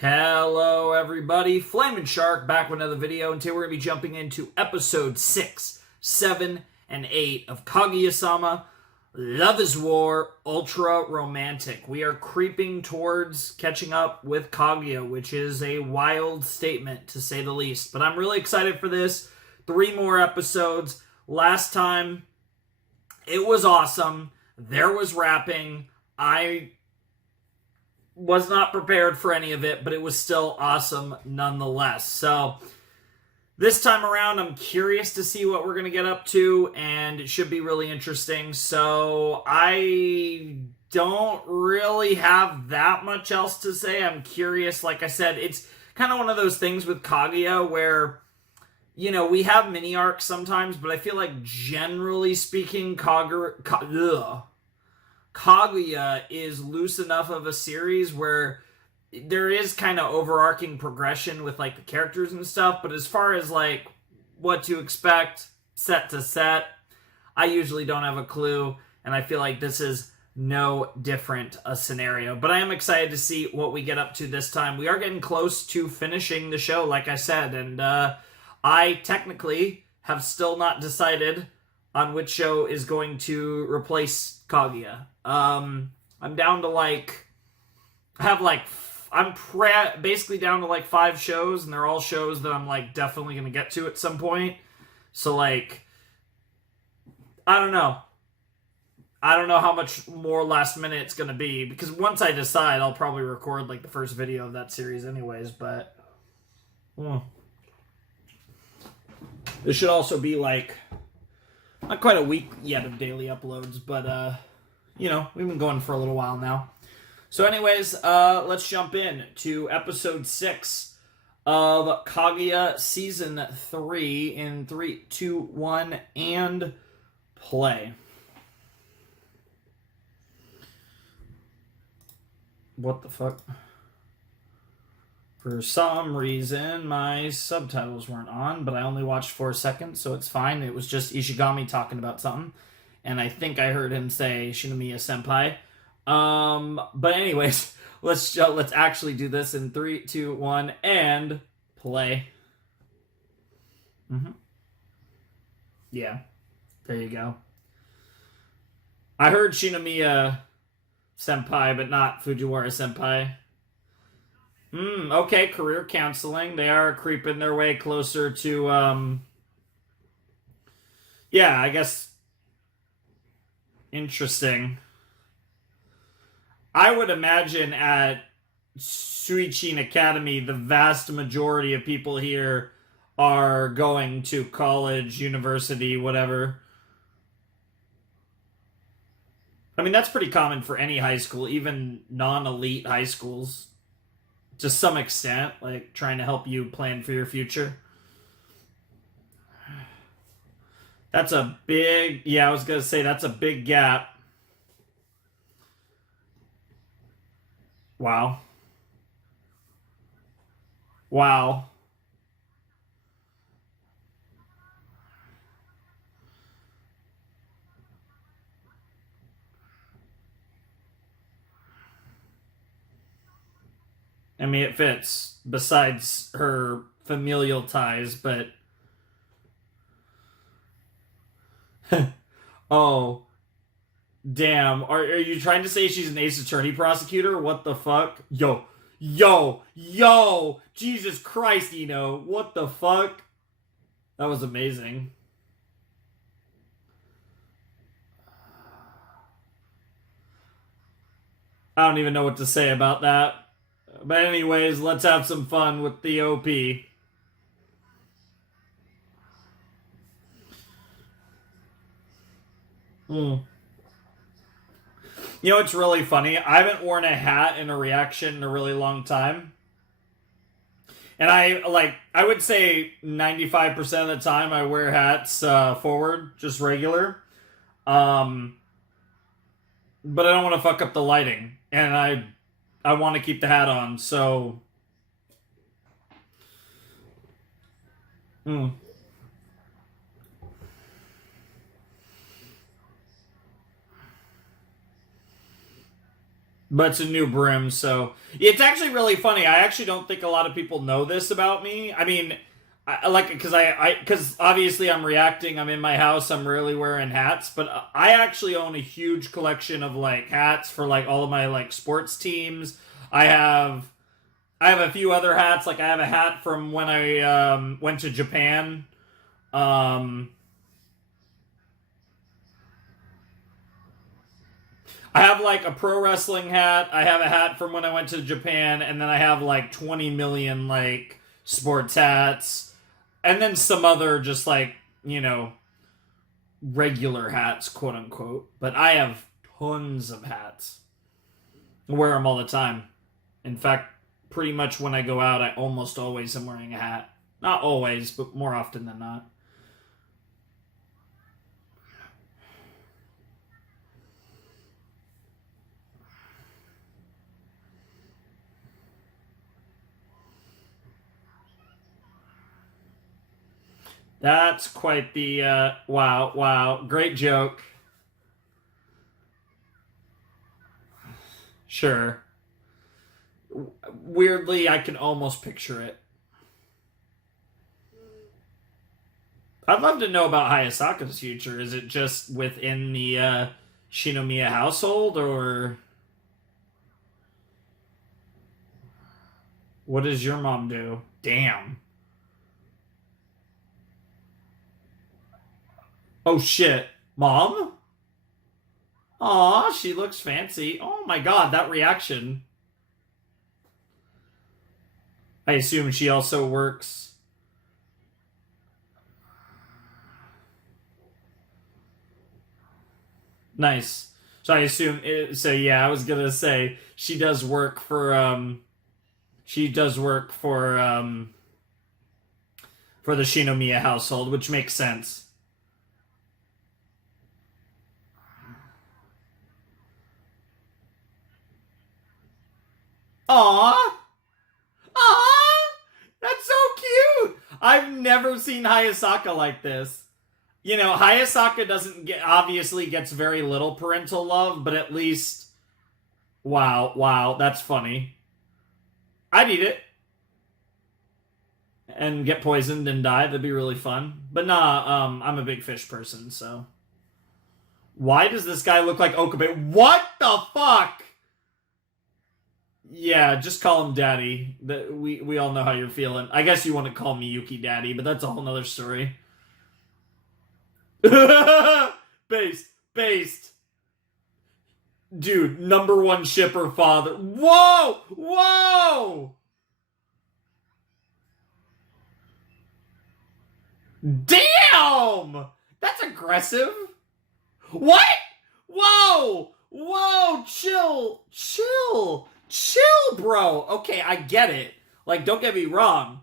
Hello everybody, Flamin' Shark back with another video, and today we're going to be jumping into episode 6, 7, and 8 of Kaguya-sama, Love is War, Ultra Romantic. We are creeping towards catching up with Kaguya, which is a wild statement to say the least. But I'm really excited for this. 3 more episodes. Last time, it was awesome. There was rapping. I was not prepared for any of it, but it was still awesome nonetheless. So this time around, I'm curious to see what we're going to get up to, and it should be really interesting. So I don't really have that much else to say. I'm curious. Like I said, it's kind of one of those things with Kaguya where, you know, we have mini arcs sometimes, but I feel like generally speaking, Kaguya is loose enough of a series where there is kind of overarching progression with like the characters and stuff, but as far as like what to expect set to set, I usually don't have a clue, and I feel like this is no different a scenario. But I am excited to see what we get up to this time. We are getting close to finishing the show, like I said, and I technically have still not decided on which show is going to replace Kaguya. I'm down to like, basically down to like 5 shows, and they're all shows that I'm like definitely going to get to at some point. So like, I don't know how much more last minute it's going to be, because once I decide, I'll probably record like the first video of that series anyways, but this should also be like not quite a week yet of daily uploads, but you know, we've been going for a little while now. So anyways, let's jump in to episode 6 of Kaguya Season 3 in 3, 2, 1, and play. What the fuck? For some reason, my subtitles weren't on, but I only watched 4 seconds, so it's fine. It was just Ishigami talking about something, and I think I heard him say Shinomiya senpai. But anyways, let's actually do this in 3, 2, 1, and play. Yeah, there you go. I heard Shinomiya senpai, but not Fujiwara senpai. Okay, career counseling. They are creeping their way closer to, yeah, I guess, interesting. I would imagine at Suichin Academy, the vast majority of people here are going to college, university, whatever. I mean, that's pretty common for any high school, even non-elite high schools. To some extent, like trying to help you plan for your future. That's a big, yeah, I was going to say that's a big gap. Wow. Wow. I mean, it fits, besides her familial ties, but... Oh. Damn. Are you trying to say she's an Ace Attorney prosecutor? What the fuck? Yo. Jesus Christ, Iino. What the fuck? That was amazing. I don't even know what to say about that. But anyways, let's have some fun with the OP. You know, it's really funny. I haven't worn a hat in a reaction in a really long time. And I would say 95% of the time I wear hats forward, just regular. But I don't want to fuck up the lighting. And I want to keep the hat on, so... But it's a new brim, so it's actually really funny. I actually don't think a lot of people know this about me. I mean, because obviously I'm reacting. I'm in my house. I'm rarely wearing hats, but I actually own a huge collection of like hats for like all of my like sports teams. I have a few other hats. Like I have a hat from when I went to Japan. Um, I have like a pro wrestling hat. I have a hat from when I went to Japan, and then I have like 20 million like sports hats, and then some other just like, regular hats, quote unquote. But I have tons of hats. I wear them all the time. In fact, pretty much when I go out, I almost always am wearing a hat. Not always, but more often than not. That's quite the wow. Great joke. Sure. Weirdly, I can almost picture it. I'd love to know about Hayasaka's future. Is it just within the Shinomiya household, or what does your mom do? Damn. Oh shit. Mom? Aw, she looks fancy. Oh my god, that reaction. I assume she also works. Nice. So I assume so yeah, I was gonna say she does work for the Shinomiya household, which makes sense. Aw! Aw! That's so cute! I've never seen Hayasaka like this. Hayasaka doesn't get obviously gets very little parental love, but at least wow, that's funny. I'd eat it and get poisoned and die. That'd be really fun. But nah, I'm a big fish person, so. Why does this guy look like Okabe? What the fuck? Yeah, just call him Daddy. We all know how you're feeling. I guess you want to call Miyuki Daddy, but that's a whole nother story. Based. Dude, number one shipper father. Whoa! Damn! That's aggressive. What? Whoa! Chill, bro. Okay, I get it. Like, don't get me wrong.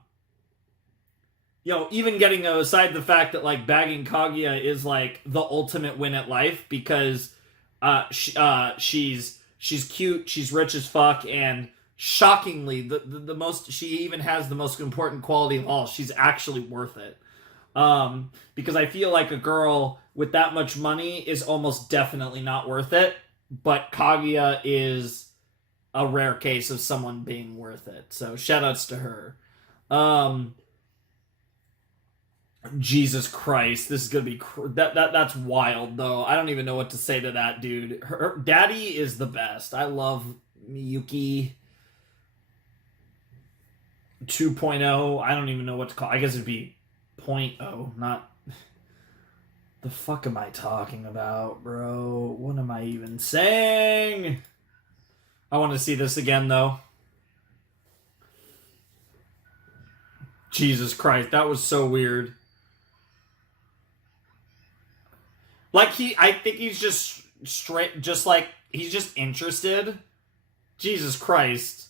Even getting aside the fact that like bagging Kaguya is like the ultimate win at life because she's cute, she's rich as fuck, and shockingly the most she even has the most important quality of all. She's actually worth it. Because I feel like a girl with that much money is almost definitely not worth it, but Kaguya is a rare case of someone being worth it. So shoutouts to her. Jesus Christ, this is gonna be that's wild though. I don't even know what to say to that dude. Her daddy is the best. I love Miyuki 2.0. I don't even know what to call. I guess it'd be 0.0, not. The fuck am I talking about, bro? What am I even saying? I want to see this again though. Jesus Christ, that was so weird. Like I think he's just straight, just like he's just interested. Jesus Christ.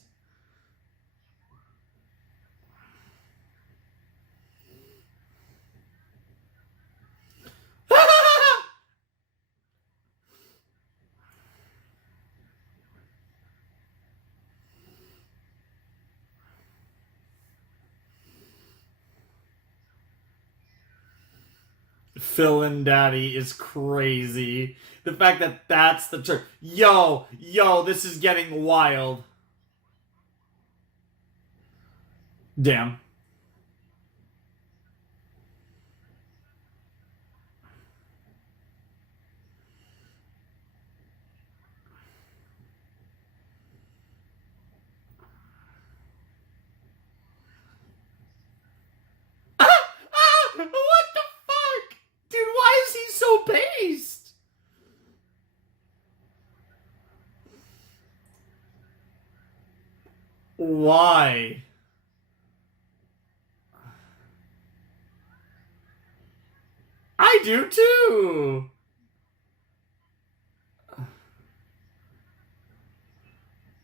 Villain Daddy is crazy. The fact that that's the term. Yo, this is getting wild. Damn. What the fuck? Dude, why is he so based? Why? I do too.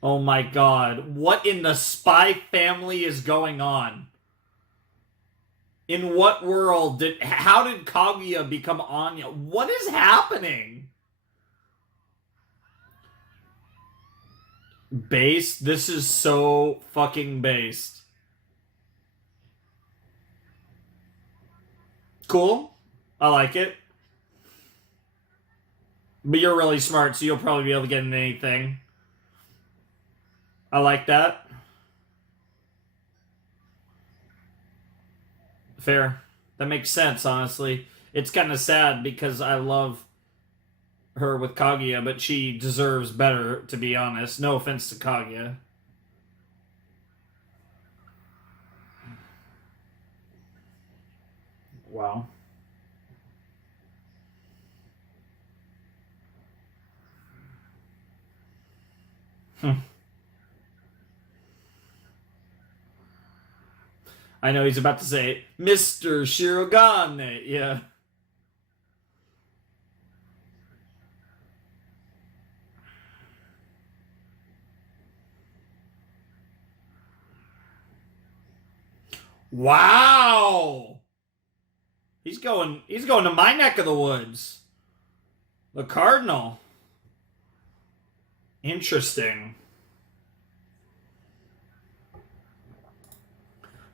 Oh my god. What in the Spy Family is going on? In what world how did Kaguya become Anya? What is happening? Based? This is so fucking based. Cool. I like it. But you're really smart, so you'll probably be able to get into anything. I like that. Fair. That makes sense, honestly. It's kind of sad because I love her with Kaguya, but she deserves better, to be honest. No offense to Kaguya. Wow. I know he's about to say, Mr. Shirogane. Yeah. Wow. He's going to my neck of the woods. The Cardinal. Interesting.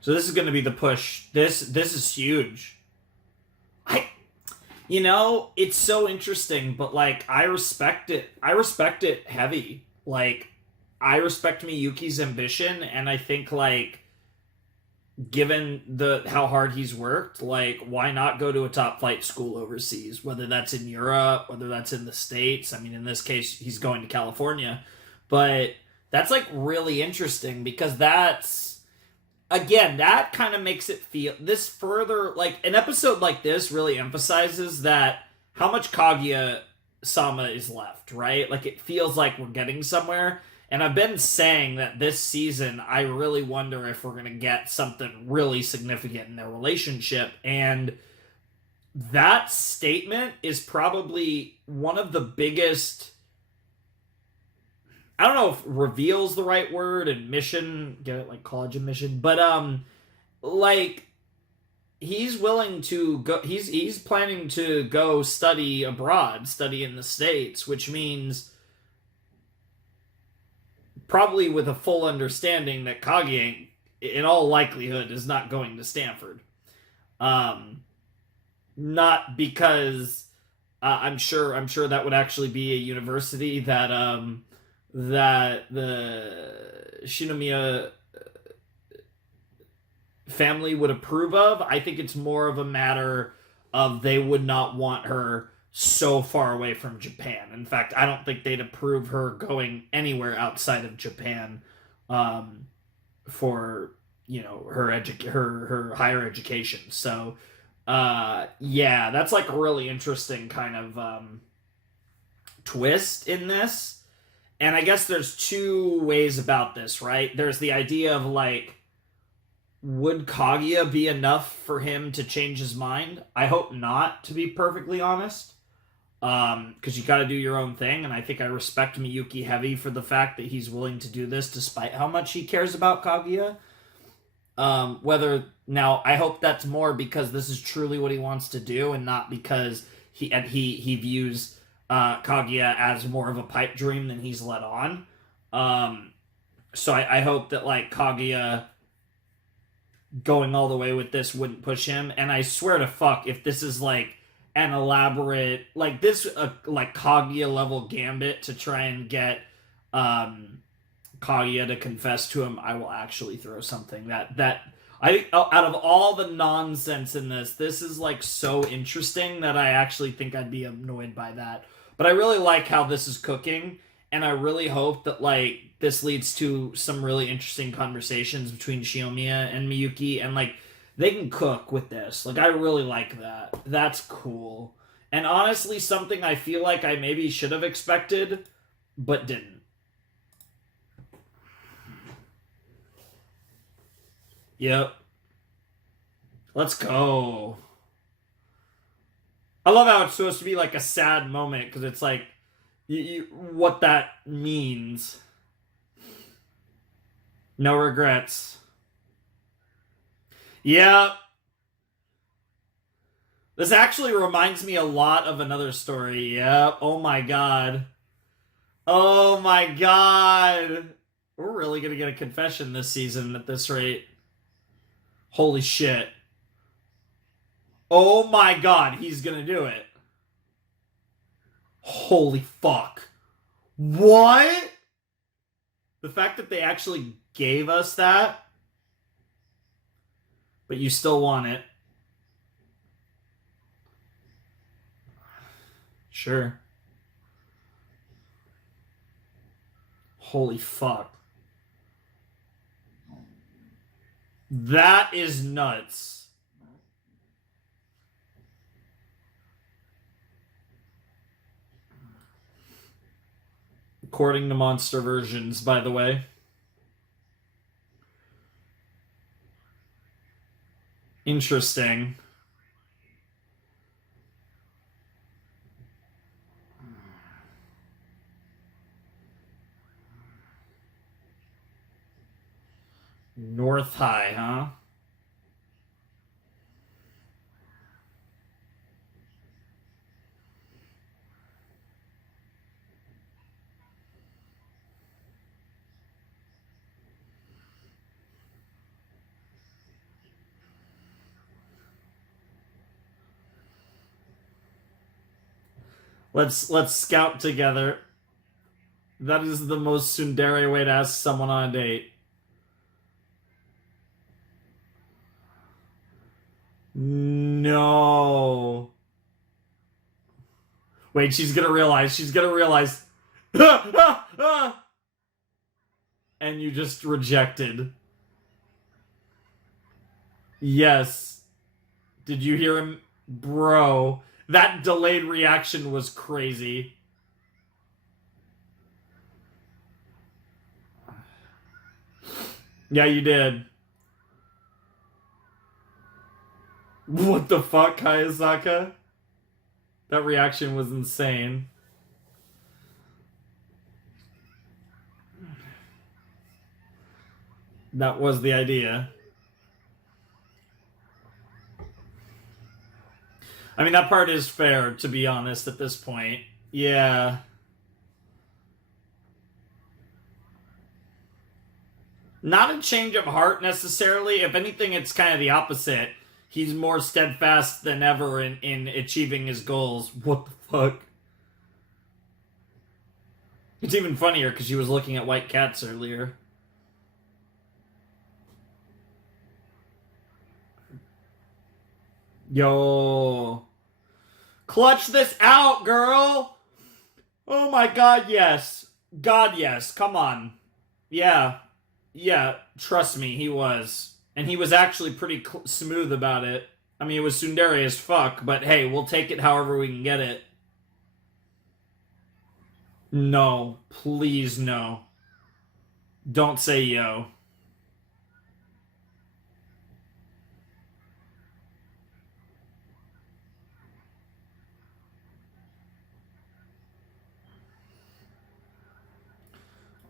So this is going to be the push. This is huge. It's so interesting, but like I respect it. I respect it heavy. Like I respect Miyuki's ambition, and I think like given how hard he's worked, like why not go to a top flight school overseas, whether that's in Europe, whether that's in the States. I mean, in this case he's going to California. But that's like really interesting because that's again, that kind of makes it feel this further like an episode like this really emphasizes that how much Kaguya-sama is left, right? Like it feels like we're getting somewhere. And I've been saying that this season, I really wonder if we're going to get something really significant in their relationship. And that statement is probably one of the biggest, I don't know if reveal's the right word, admission, get it like college admission, but like he's willing to go, he's planning to go study abroad, study in the States, which means probably with a full understanding that Kaguya, in all likelihood, is not going to Stanford. Not because I'm sure that would actually be a university that that the Shinomiya family would approve of. I think it's more of a matter of they would not want her so far away from Japan. In fact, I don't think they'd approve her going anywhere outside of Japan for her higher education. So yeah, that's like a really interesting kind of twist in this. And I guess there's two ways about this, right? There's the idea of like, would Kaguya be enough for him to change his mind? I hope not, to be perfectly honest. Because you got to do your own thing, and I think I respect Miyuki heavy for the fact that he's willing to do this despite how much he cares about Kaguya. Whether now, I hope that's more because this is truly what he wants to do, and not because he views Kaguya as more of a pipe dream than he's let on. So I hope that like Kaguya going all the way with this wouldn't push him, and I swear to fuck if this is like an elaborate, like this, like Kaguya level gambit to try and get Kaguya to confess to him, I will actually throw something that I think out of all the nonsense in this is like so interesting that I actually think I'd be annoyed by that. But I really like how this is cooking, and I really hope that like this leads to some really interesting conversations between Shinomiya and Miyuki, and like they can cook with this. Like I really like that. That's cool. And honestly, something I feel like I maybe should have expected, but didn't. Yep. Let's go. I love how it's supposed to be like a sad moment because it's like what that means. No regrets. Yeah. This actually reminds me a lot of another story. Yeah. Oh my god. Oh my god. We're really gonna get a confession this season at this rate. Holy shit. Oh my god, he's gonna do it. Holy fuck. What? The fact that they actually gave us that, but you still want it. Sure. Holy fuck. That is nuts. According to Monster Versions, by the way. Interesting. North High, huh? Let's scout together. That is the most tsundere way to ask someone on a date. No. Wait, she's gonna realize. She's gonna realize. And you just rejected. Yes. Did you hear him? Bro. That delayed reaction was crazy. Yeah, you did. What the fuck, Kayasaka? That reaction was insane. That was the idea. I mean, that part is fair, to be honest, at this point. Yeah. Not a change of heart, necessarily. If anything, it's kind of the opposite. He's more steadfast than ever in achieving his goals. What the fuck? It's even funnier because she was looking at white cats earlier. Yo. Clutch this out, girl! Oh my god, yes. God, yes. Come on. Yeah. Yeah, trust me, he was. And he was actually pretty smooth about it. I mean, it was tsundere as fuck, but hey, we'll take it however we can get it. No. Please, no. Don't say yo.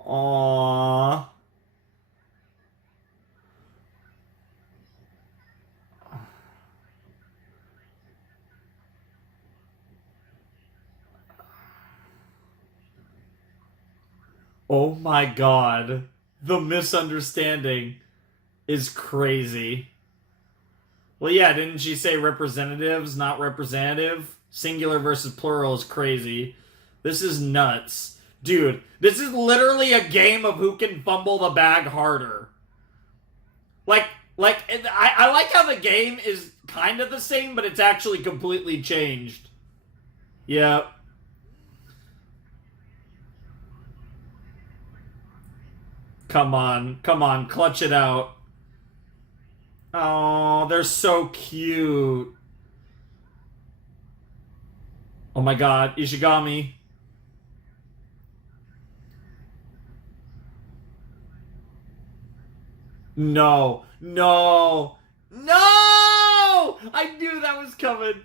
Aww. Oh my god. The misunderstanding is crazy. Well, yeah, didn't she say representatives, not representative? Singular versus plural is crazy. This is nuts. Dude, this is literally a game of who can fumble the bag harder. I like how the game is kind of the same, but it's actually completely changed. Yeah. Come on, clutch it out. Oh, they're so cute. Oh my god, Ishigami. No, no, no! I knew that was coming.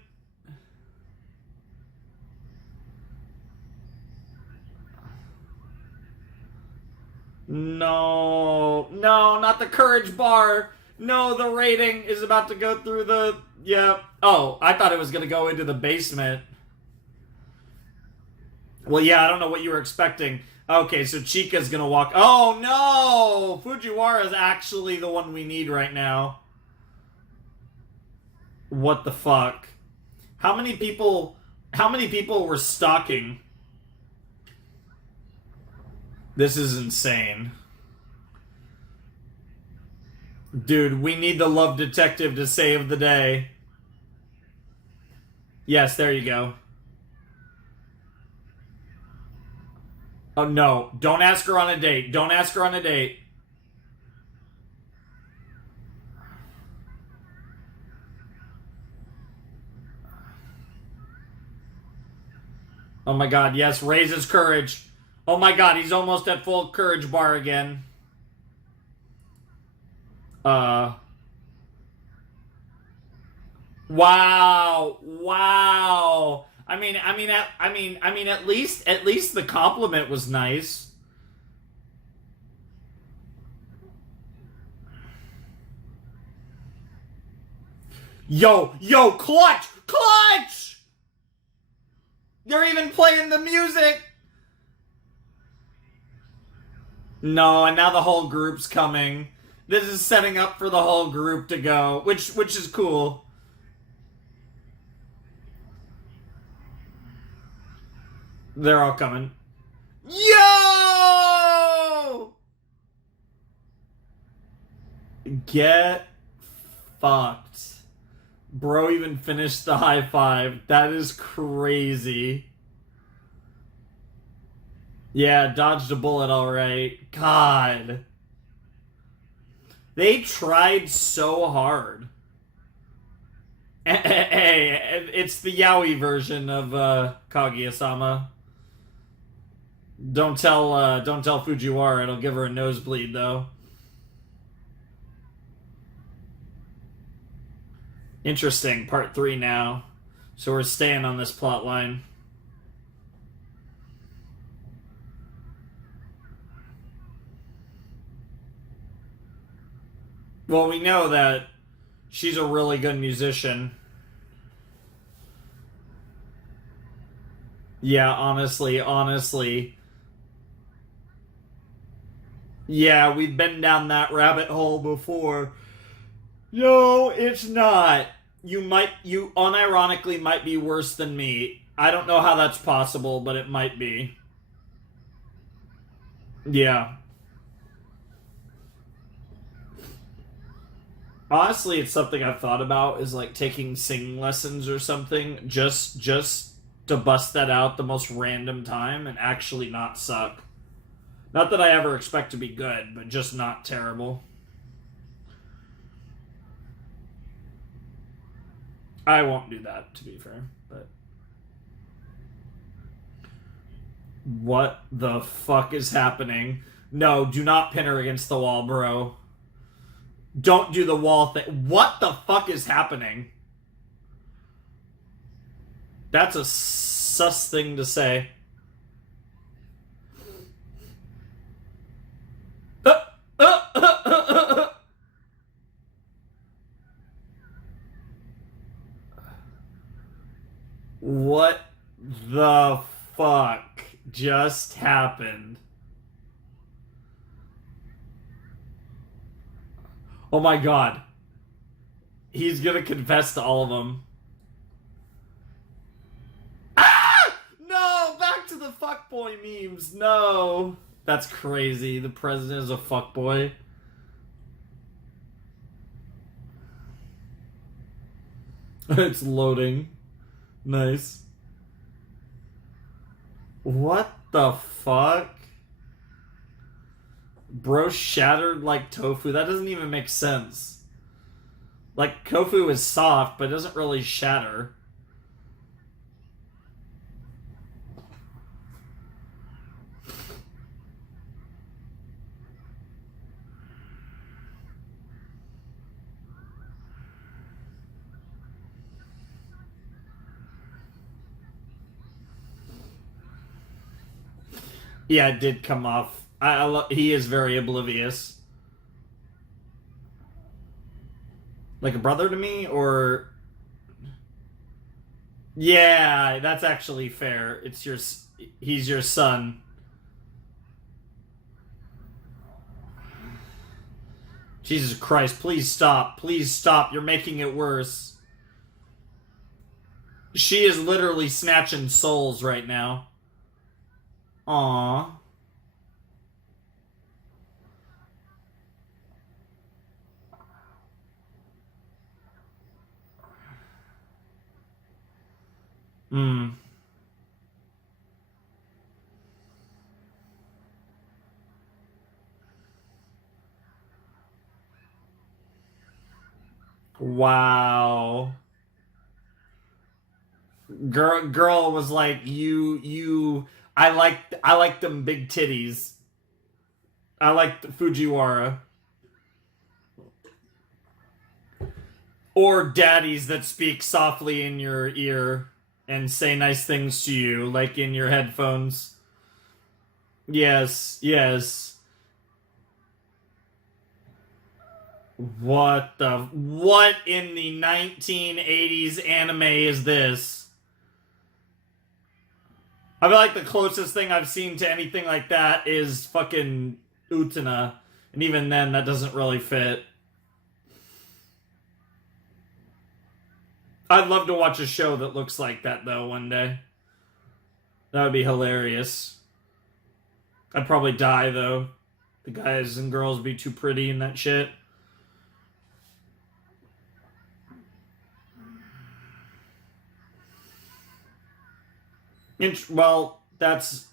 No, no, not the courage bar. No, the rating is about to go through the... Yeah. Oh, I thought it was going to go into the basement. Well, yeah, I don't know what you were expecting. Okay, so Chika's going to walk... Oh, no! Fujiwara is actually the one we need right now. What the fuck? How many people were stalking? This is insane. Dude, we need the love detective to save the day. Yes, there you go. Oh, no. Don't ask her on a date. Don't ask her on a date. Oh my god, yes, raise his courage. Oh my god, he's almost at full courage bar again. Wow. Wow. I mean, at least the compliment was nice. Yo, clutch! Clutch! They're even playing the music! No, and now the whole group's coming. This is setting up for the whole group to go, which is cool. They're all coming. Yo! Get fucked. Bro even finished the high five. That is crazy. Yeah, dodged a bullet alright. God. They tried so hard. Hey, it's the yaoi version of Kaguya-sama. Don't tell Fujiwara, it'll give her a nosebleed though. Interesting, part 3 now. So we're staying on this plot line. Well, we know that she's a really good musician. Yeah, honestly. Yeah, we've been down that rabbit hole before. No, it's not. You unironically might be worse than me. I don't know how that's possible, but it might be. Yeah. Honestly, it's something I've thought about, is like taking singing lessons or something, just to bust that out the most random time and actually not suck. Not that I ever expect to be good, but just not terrible. I won't do that, to be fair, but... What the fuck is happening? No, do not pin her against the wall, bro. Don't do the wall thing. What the fuck is happening? That's a sus thing to say. What the fuck just happened? Oh my god. He's gonna confess to all of them. the fuckboy memes. No. That's crazy. The president is a fuckboy. It's loading. Nice. What the fuck? Bro shattered like tofu? That doesn't even make sense. Like, tofu is soft, but it doesn't really shatter. Yeah, it did come off. He is very oblivious. Like a brother to me, or... Yeah, that's actually fair. He's your son. Jesus Christ, please stop. Please stop. You're making it worse. She is literally snatching souls right now. Aww. Hmm. Wow. Girl was like, I like them big titties. I like the Fujiwara. Or daddies that speak softly in your ear and say nice things to you, like in your headphones. Yes, yes. What in the 1980s anime is this? I feel like the closest thing I've seen to anything like that is fucking Utena. And even then, that doesn't really fit. I'd love to watch a show that looks like that, though, one day. That would be hilarious. I'd probably die, though. The guys and girls be too pretty and that shit. Well, that's...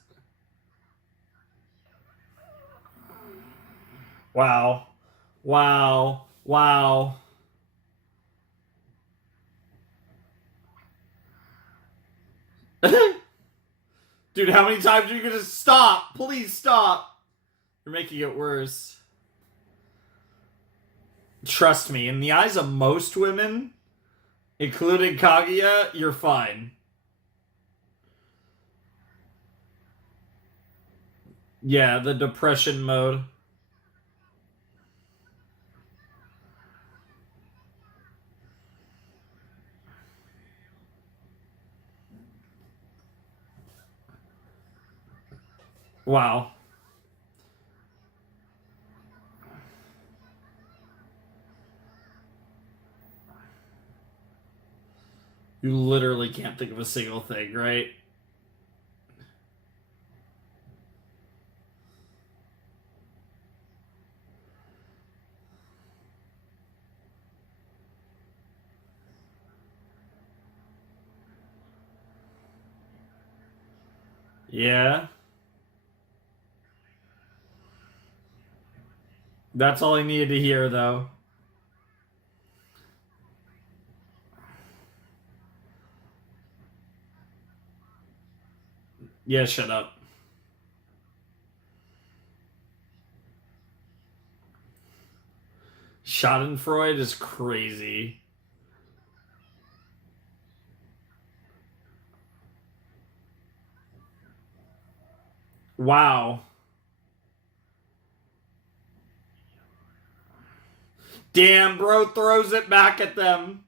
Wow. Wow. Wow. Dude, how many times are you gonna stop? Please stop. You're making it worse. Trust me, in the eyes of most women, including Kaguya, you're fine. Yeah, the depression mode. Wow. You literally can't think of a single thing, right? Yeah. That's all I needed to hear, though. Yeah, shut up. Schadenfreude is crazy. Wow. Damn, bro throws it back at them.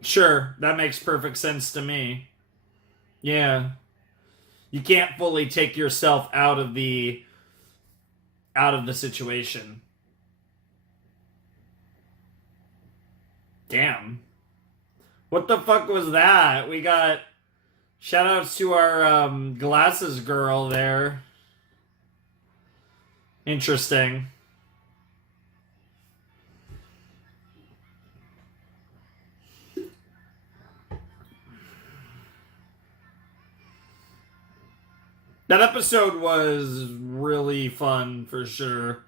Sure, that makes perfect sense to me. Yeah. You can't fully take yourself out of the situation. Damn. What the fuck was that? We got shoutouts to our glasses girl there. Interesting. That episode was really fun for sure.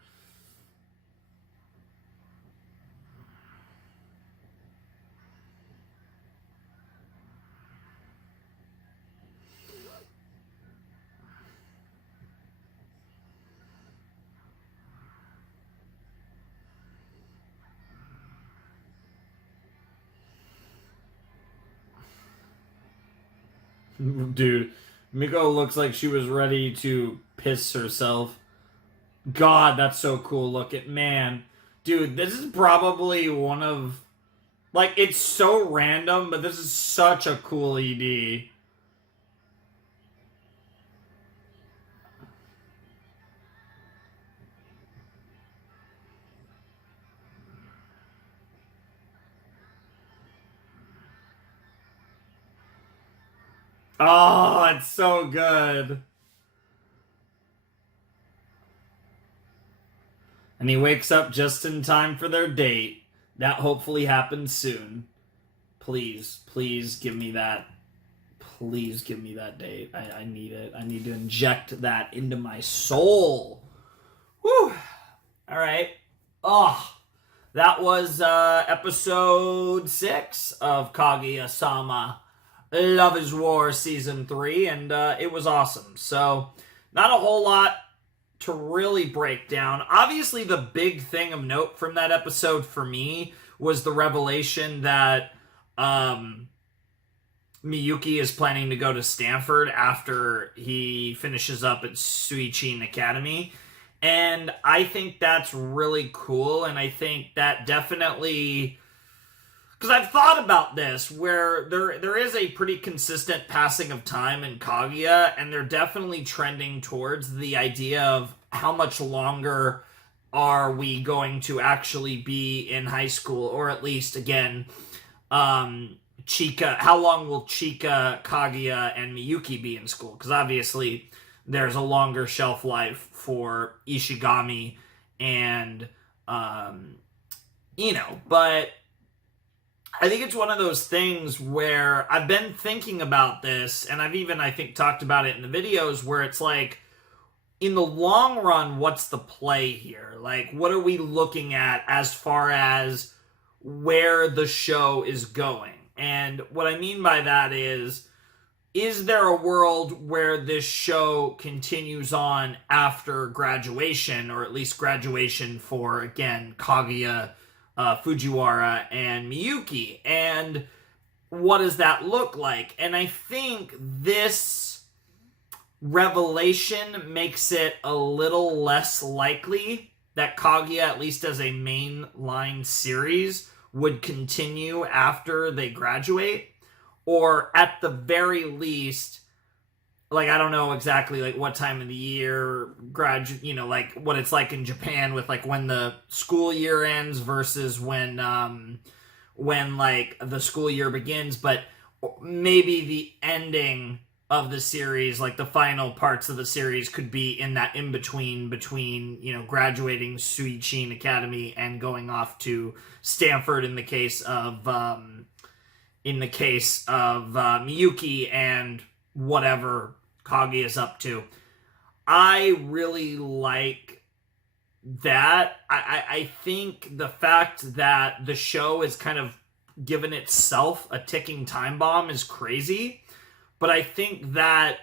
Dude, Miko looks like she was ready to piss herself. God, that's so cool looking. Man, dude, this is probably one of... Like, it's so random, but this is such a cool ED. Oh, it's so good. And he wakes up just in time for their date. That hopefully happens soon. Please, please give me that. Please give me that date. I need it. I need to inject that into my soul. Whew. All right. Oh, that was episode 6 of Kaguya-sama. Love is War Season 3, and it was awesome. So, not a whole lot to really break down. Obviously, the big thing of note from that episode for me was the revelation that Miyuki is planning to go to Stanford after he finishes up at Suichin Academy. And I think that's really cool, and I think that definitely... Because I've thought about this, where there is a pretty consistent passing of time in Kaguya, and they're definitely trending towards the idea of how much longer are we going to actually be in high school, or at least, again, Chika, how long will Chika, Kaguya, and Miyuki be in school? Because obviously there's a longer shelf life for Ishigami and Iino, but I think it's one of those things where I've been thinking about this, and I've even, I think, talked about it in the videos, where it's like, in the long run, what's the play here? Like, what are we looking at as far as where the show is going? And what I mean by that is there a world where this show continues on after graduation, or at least graduation for, again, Kaguya, Fujiwara, and Miyuki? And what does that look like? And I think this revelation makes it a little less likely that Kaguya, at least as a mainline series, would continue after they graduate, or at the very least, like, I don't know exactly, like, what time of the year like, what it's like in Japan with, like, when the school year ends versus when, like, the school year begins, but maybe the ending of the series, like, the final parts of the series could be in that in-between between, graduating Suichin Academy and going off to Stanford in the case of Miyuki and whatever Kaguya is up to. I really like that. I think the fact that the show is kind of given itself a ticking time bomb is crazy, but I think that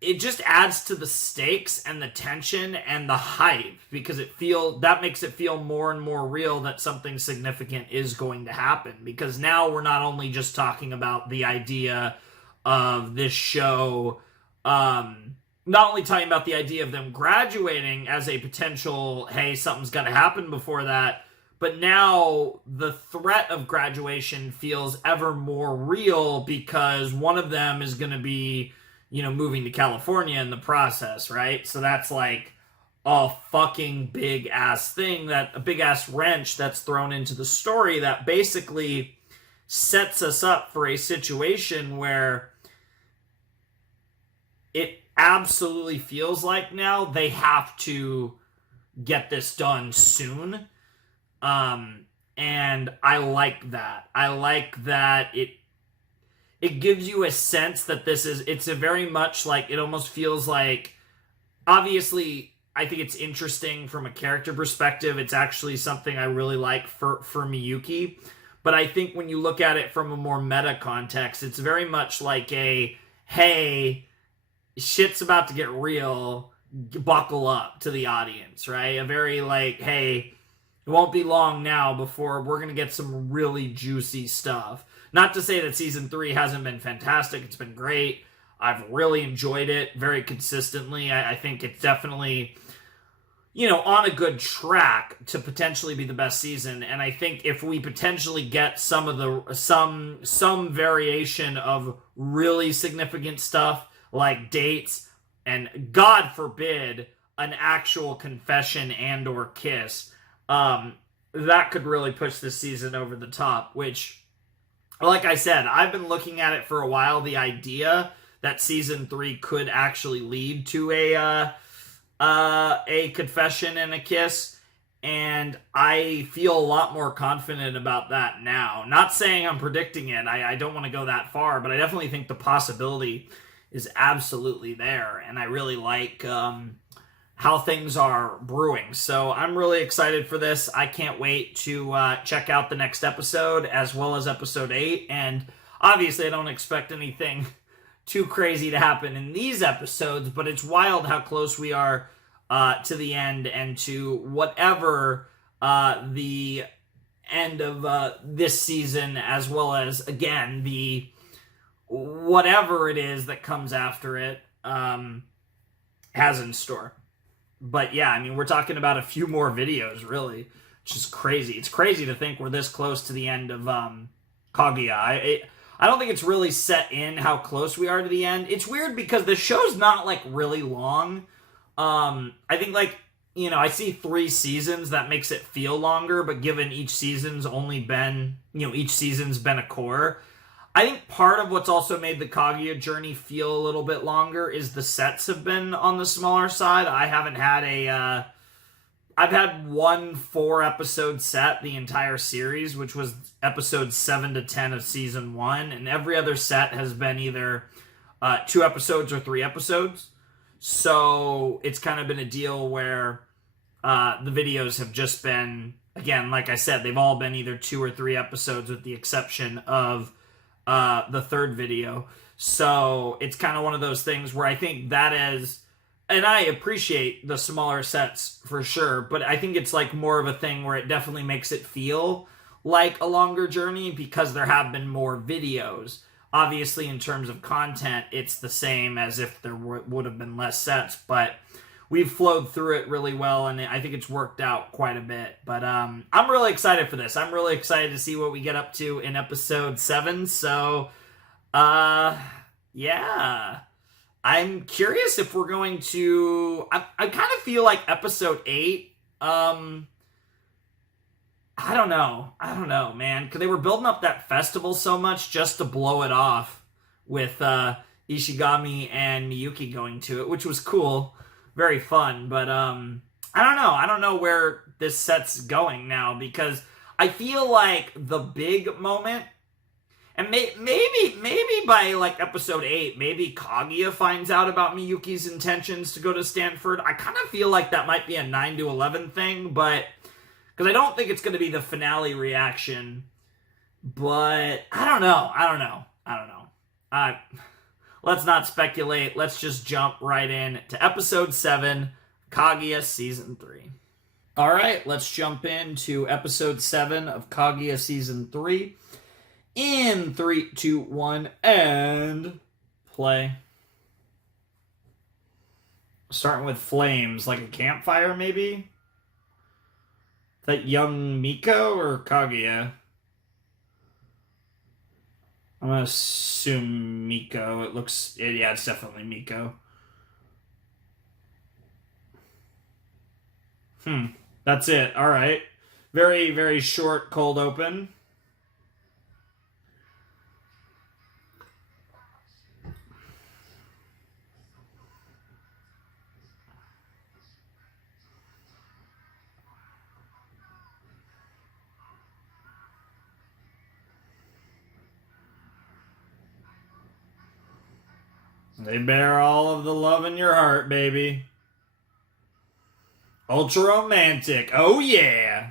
it just adds to the stakes and the tension and the hype, because that makes it feel more and more real that something significant is going to happen, because now we're not only just talking about the idea of this show, not only talking about the idea of them graduating as a potential, hey, something's going to happen before that, but now the threat of graduation feels ever more real, because one of them is going to be, moving to California in the process, right? So that's like a fucking big-ass thing, a big-ass wrench that's thrown into the story that basically sets us up for a situation where it absolutely feels like now they have to get this done soon. And I like that. I like that it gives you a sense that it's a very much like, it almost feels like, obviously, I think it's interesting from a character perspective. It's actually something I really like for Miyuki. But I think when you look at it from a more meta context, it's very much like a, hey, shit's about to get real, buckle up to the audience, right? A very like, hey, it won't be long now before we're going to get some really juicy stuff. Not to say that season 3 hasn't been fantastic. It's been great. I've really enjoyed it very consistently. I think it's definitely, on a good track to potentially be the best season. And I think if we potentially get some variation of really significant stuff like dates and, God forbid, an actual confession and or kiss, that could really push this season over the top, which, like I said, I've been looking at it for a while. The idea that season 3 could actually lead to a confession and a kiss, and I feel a lot more confident about that now. Not saying I'm predicting it. I don't want to go that far, but I definitely think the possibility is absolutely there, and I really like how things are brewing. So I'm really excited for this. I can't wait to check out the next episode as well as episode 8. And obviously I don't expect anything too crazy to happen in these episodes, but it's wild how close we are to the end and to whatever the end of this season, as well as, again, the whatever it is that comes after it has in store. But yeah, I mean, we're talking about a few more videos, really, which is crazy. It's crazy to think we're this close to the end of Kaguya. I don't think it's really set in how close we are to the end. It's weird because the show's not, like, really long. I think, I see 3 seasons. That makes it feel longer, but given each season's only been, each season's been a core, I think part of what's also made the Kaguya journey feel a little bit longer is the sets have been on the smaller side. I haven't had I've had one 4-episode set the entire series, which was episodes 7 to 10 of season 1, and every other set has been either 2 episodes or 3 episodes. So it's kind of been a deal where the videos have just been, again, like I said, they've all been either 2 or 3 episodes with the exception of the 3rd video. So it's kind of one of those things where I think that is, and I appreciate the smaller sets for sure, but I think it's like more of a thing where it definitely makes it feel like a longer journey because there have been more videos. Obviously, in terms of content, it's the same as if there would have been less sets, but we've flowed through it really well, and I think it's worked out quite a bit. But I'm really excited for this. I'm really excited to see what we get up to in episode 7. So, yeah. I'm curious if we're going to... I kind of feel like episode 8... I don't know, man. Because they were building up that festival so much just to blow it off with Ishigami and Miyuki going to it, which was cool. Very fun, but I don't know. I don't know where this set's going now, because I feel like the big moment, and maybe by like episode 8, maybe Kaguya finds out about Miyuki's intentions to go to Stanford. I kind of feel like that might be a 9 to 11 thing, but because I don't think it's going to be the finale reaction. But I don't know. Let's not speculate. Let's just jump right in to episode 7, Kaguya Season 3. All right, let's jump into episode 7 of Kaguya Season 3. In 3, 2, 1, and play. Starting with flames, like a campfire, maybe? That young Miko or Kaguya? I'm gonna assume Miko. Yeah, it's definitely Miko. That's it. All right. Very, very short cold open. They bear all of the love in your heart, baby. Ultra romantic. Oh, yeah.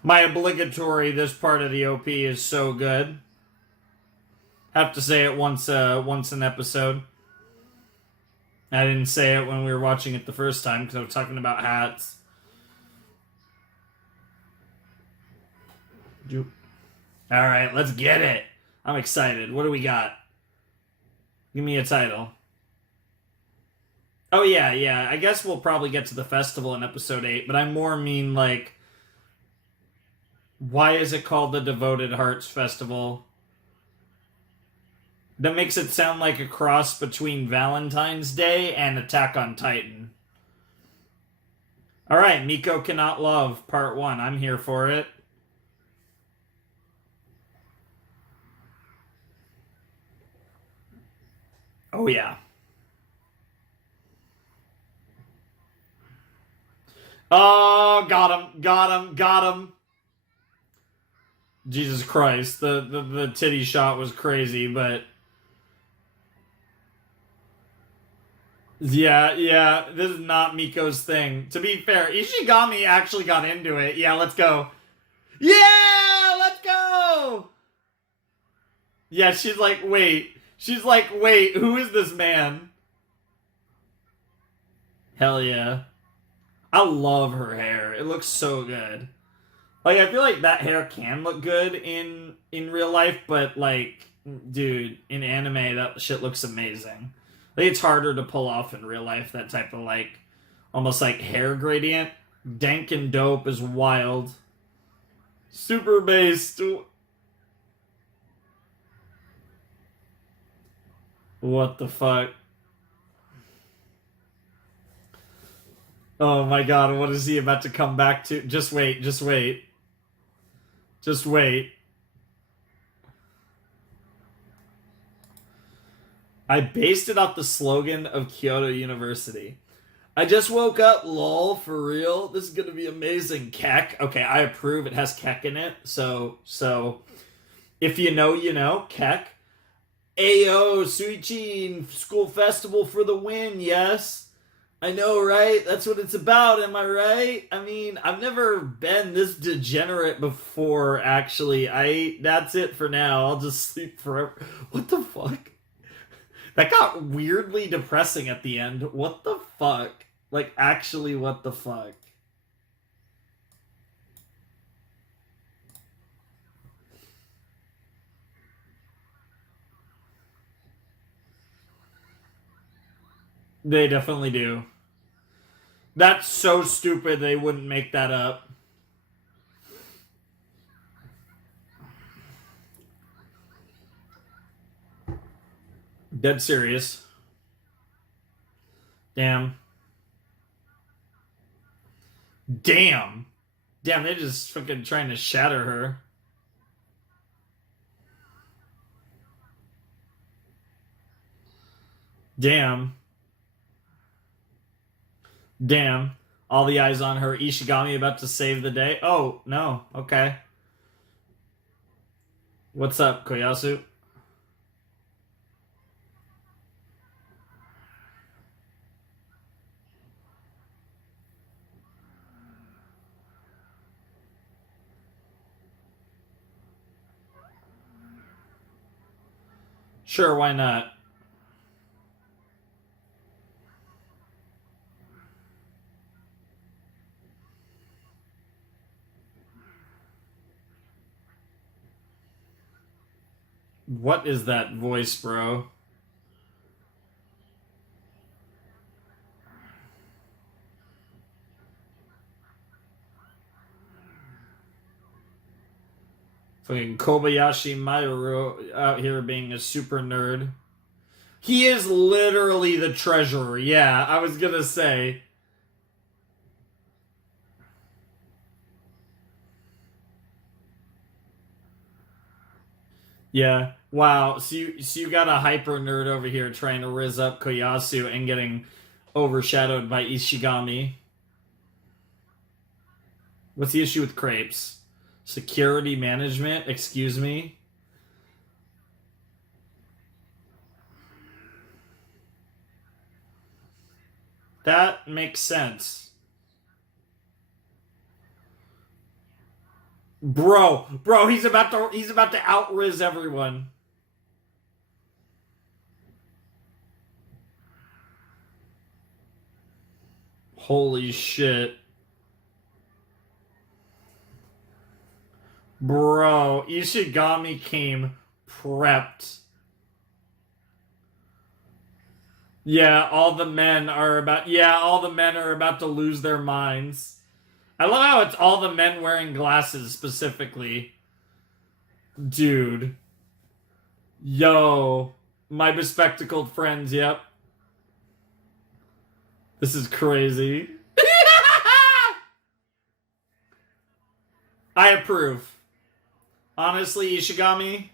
My obligatory, this part of the OP is so good. Have to say it once an episode. I didn't say it when we were watching it the first time because I was talking about hats. Alright, let's get it. I'm excited. What do we got? Give me a title. Oh, yeah. I guess we'll probably get to the festival in episode 8, but I more mean, like, why is it called the Devoted Hearts Festival? That makes it sound like a cross between Valentine's Day and Attack on Titan. Alright, Miko Cannot Love, Part 1. I'm here for it. Oh, yeah. Oh, got him. Jesus Christ, the titty shot was crazy, but... Yeah, this is not Miko's thing. To be fair, Ishigami actually got into it. Yeah, let's go. Yeah, let's go! Yeah, she's like, wait, who is this man? Hell yeah. I love her hair. It looks so good. Like, I feel like that hair can look good in real life, but, like, dude, in anime, that shit looks amazing. Like, it's harder to pull off in real life, that type of, like, almost, like, hair gradient. Dank and dope is wild. Super based. What the fuck? Oh my god, what is he about to come back to? Just wait. I based it off the slogan of Kyoto University. I just woke up, lol, for real. This is gonna be amazing. Kek. Okay, I approve. It has kek in it. So, if you know, you know. Kek. Ayo, Suichin, school festival for the win, yes. I know, right? That's what it's about, am I right? I mean, I've never been this degenerate before, actually. That's it for now. I'll just sleep forever. What the fuck? That got weirdly depressing at the end. What the fuck? Like, actually, what the fuck? They definitely do. That's so stupid they wouldn't make that up. Dead serious. Damn, they're just fucking trying to shatter her. Damn. All the eyes on her. Ishigami about to save the day. Oh, no. Okay. What's up, Koyasu? Sure, why not? What is that voice, bro? Fucking Kobayashi Maru out here being a super nerd. He is literally the treasurer. Yeah, I was gonna say. Yeah. Wow. So you got a hyper nerd over here trying to riz up Koyasu and getting overshadowed by Ishigami. What's the issue with crepes? Security management? Excuse me? That makes sense. Bro, he's about to out-riz everyone. Holy shit. Bro, Ishigami came prepped. Yeah, all the men are about to lose their minds. I love how it's all the men wearing glasses specifically. Dude. Yo. My bespectacled friends, yep. This is crazy. I approve. Honestly, Ishigami.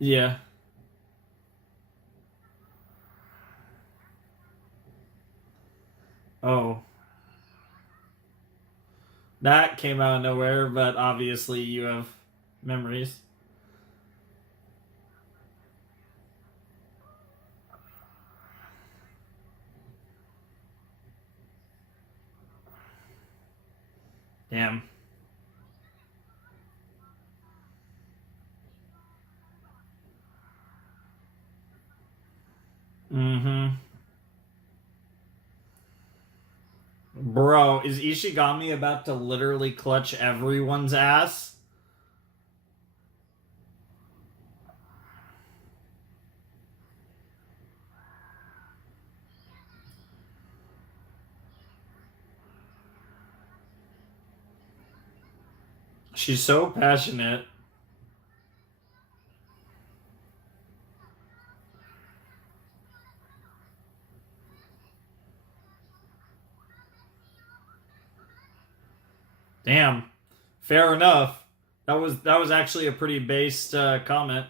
Yeah. Oh. That came out of nowhere, but obviously you have memories. Damn. Mm-hmm. Bro, is Ishigami about to literally clutch everyone's ass? She's so passionate. Damn. Fair enough. That was actually a pretty based comment.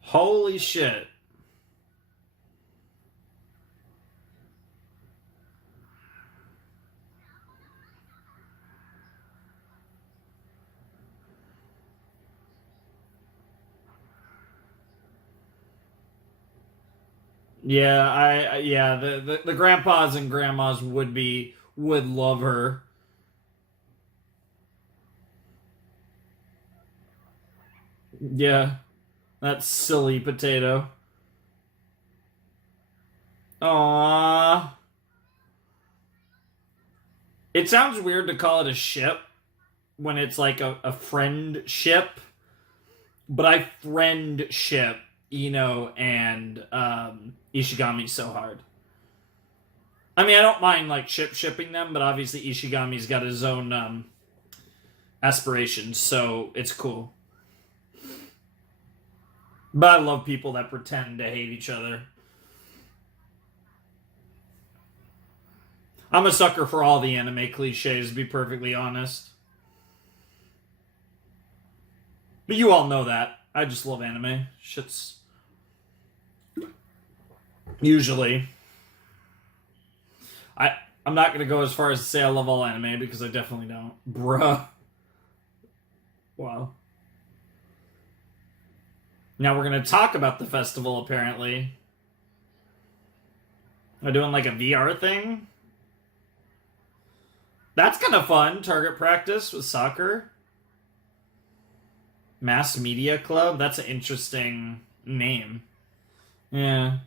Holy shit. Yeah, yeah, the grandpas and grandmas would love her. Yeah, that silly potato. Aww. It sounds weird to call it a ship when it's like a friendship, but I friendship Iino and Ishigami so hard. I mean, I don't mind like shipping them, but obviously Ishigami's got his own aspirations, so it's cool. But I love people that pretend to hate each other. I'm a sucker for all the anime cliches, to be perfectly honest. But you all know that. I just love anime. Shit's... Usually. I'm not going to go as far as to say I love all anime, because I definitely don't. Bruh. Wow. Now we're going to talk about the festival, apparently. Am I doing like a VR thing? That's kind of fun. Target practice with soccer. Mass Media Club? That's an interesting name. Yeah.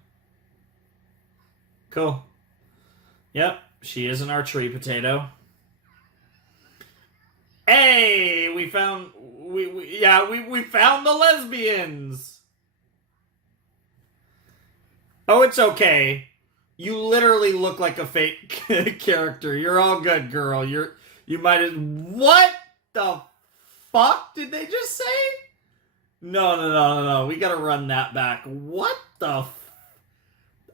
Cool. Yep, she is an archery potato. Hey, we found we found the lesbians. Oh, it's okay. You literally look like a fake character. You're all good, girl. You might as... What the fuck did they just say? No. We gotta run that back. What the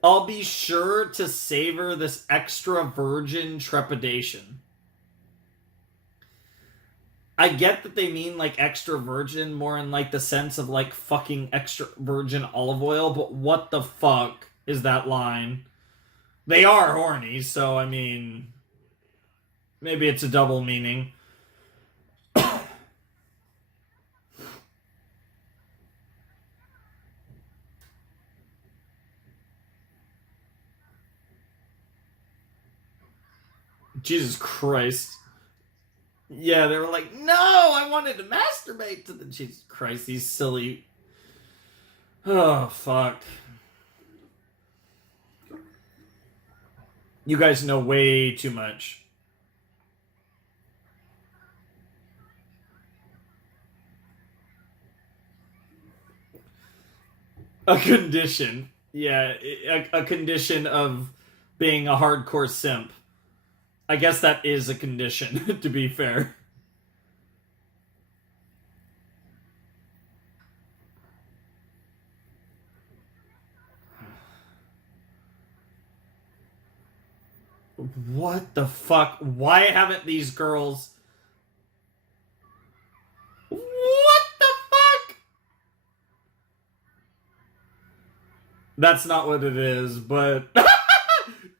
I'll be sure to savor this extra virgin trepidation. I get that they mean, like, extra virgin more in, like, the sense of, like, fucking extra virgin olive oil, but what the fuck is that line? They are horny, so, I mean, maybe it's a double meaning. Jesus Christ. Yeah, they were like, no, I wanted to masturbate to the... Jesus Christ, these silly... Oh, fuck. You guys know way too much. A condition. Yeah, a condition of being a hardcore simp. I guess that is a condition, to be fair. What the fuck? Why haven't these girls... What the fuck? That's not what it is, but...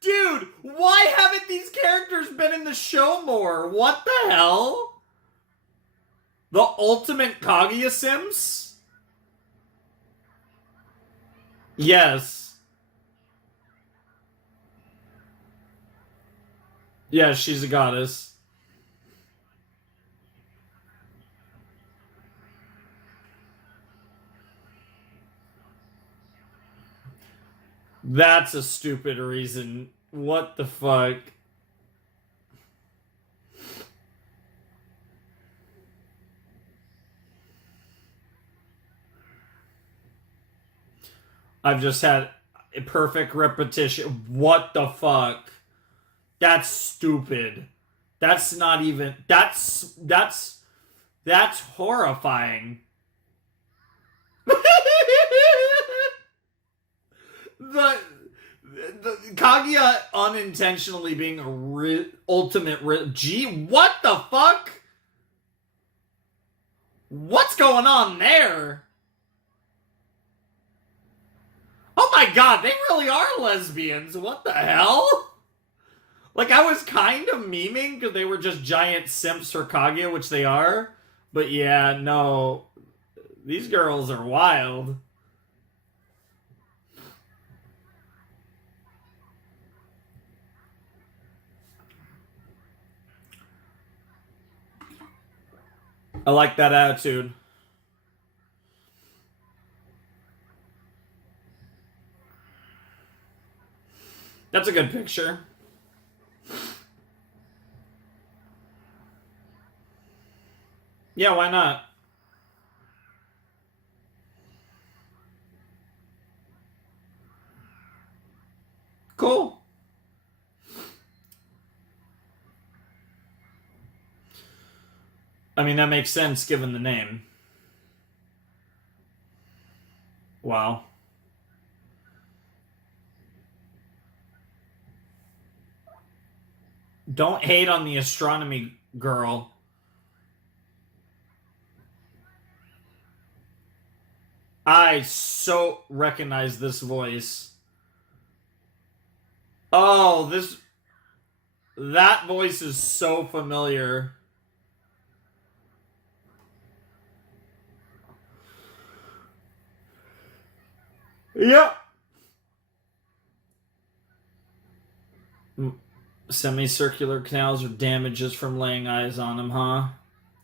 Dude, why haven't these characters been in the show more? What the hell? The ultimate Kaguya-Sims? Yes. Yeah, she's a goddess. That's a stupid reason. What the fuck? I've just had a perfect repetition. What the fuck? That's stupid. That's not even... That's horrifying. the Kaguya unintentionally being a ultimate... Gee, what the fuck? What's going on there? Oh my god, they really are lesbians. What the hell? Like, I was kind of memeing because they were just giant simps for Kaguya, which they are. But yeah, no. These girls are wild. I like that attitude. That's a good picture. Yeah, why not? Cool. I mean, that makes sense given the name. Wow. Don't hate on the astronomy girl. I so recognize this voice. Oh, that voice is so familiar. Yep. Semicircular canals or damages from laying eyes on them, huh?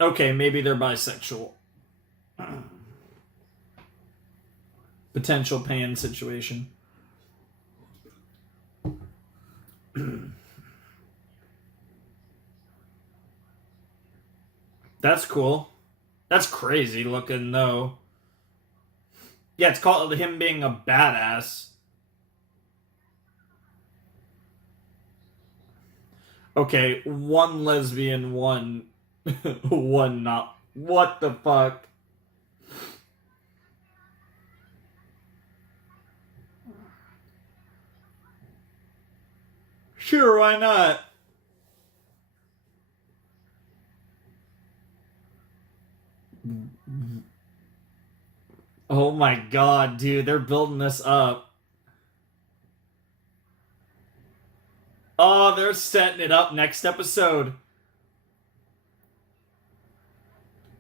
Okay, maybe they're bisexual. Potential pain situation. That's cool. That's crazy looking, though. Yeah, it's called him being a badass. Okay, one lesbian, one... one not... What the fuck? Sure, why not? Oh my god, dude, they're building this up. Oh, they're setting it up next episode.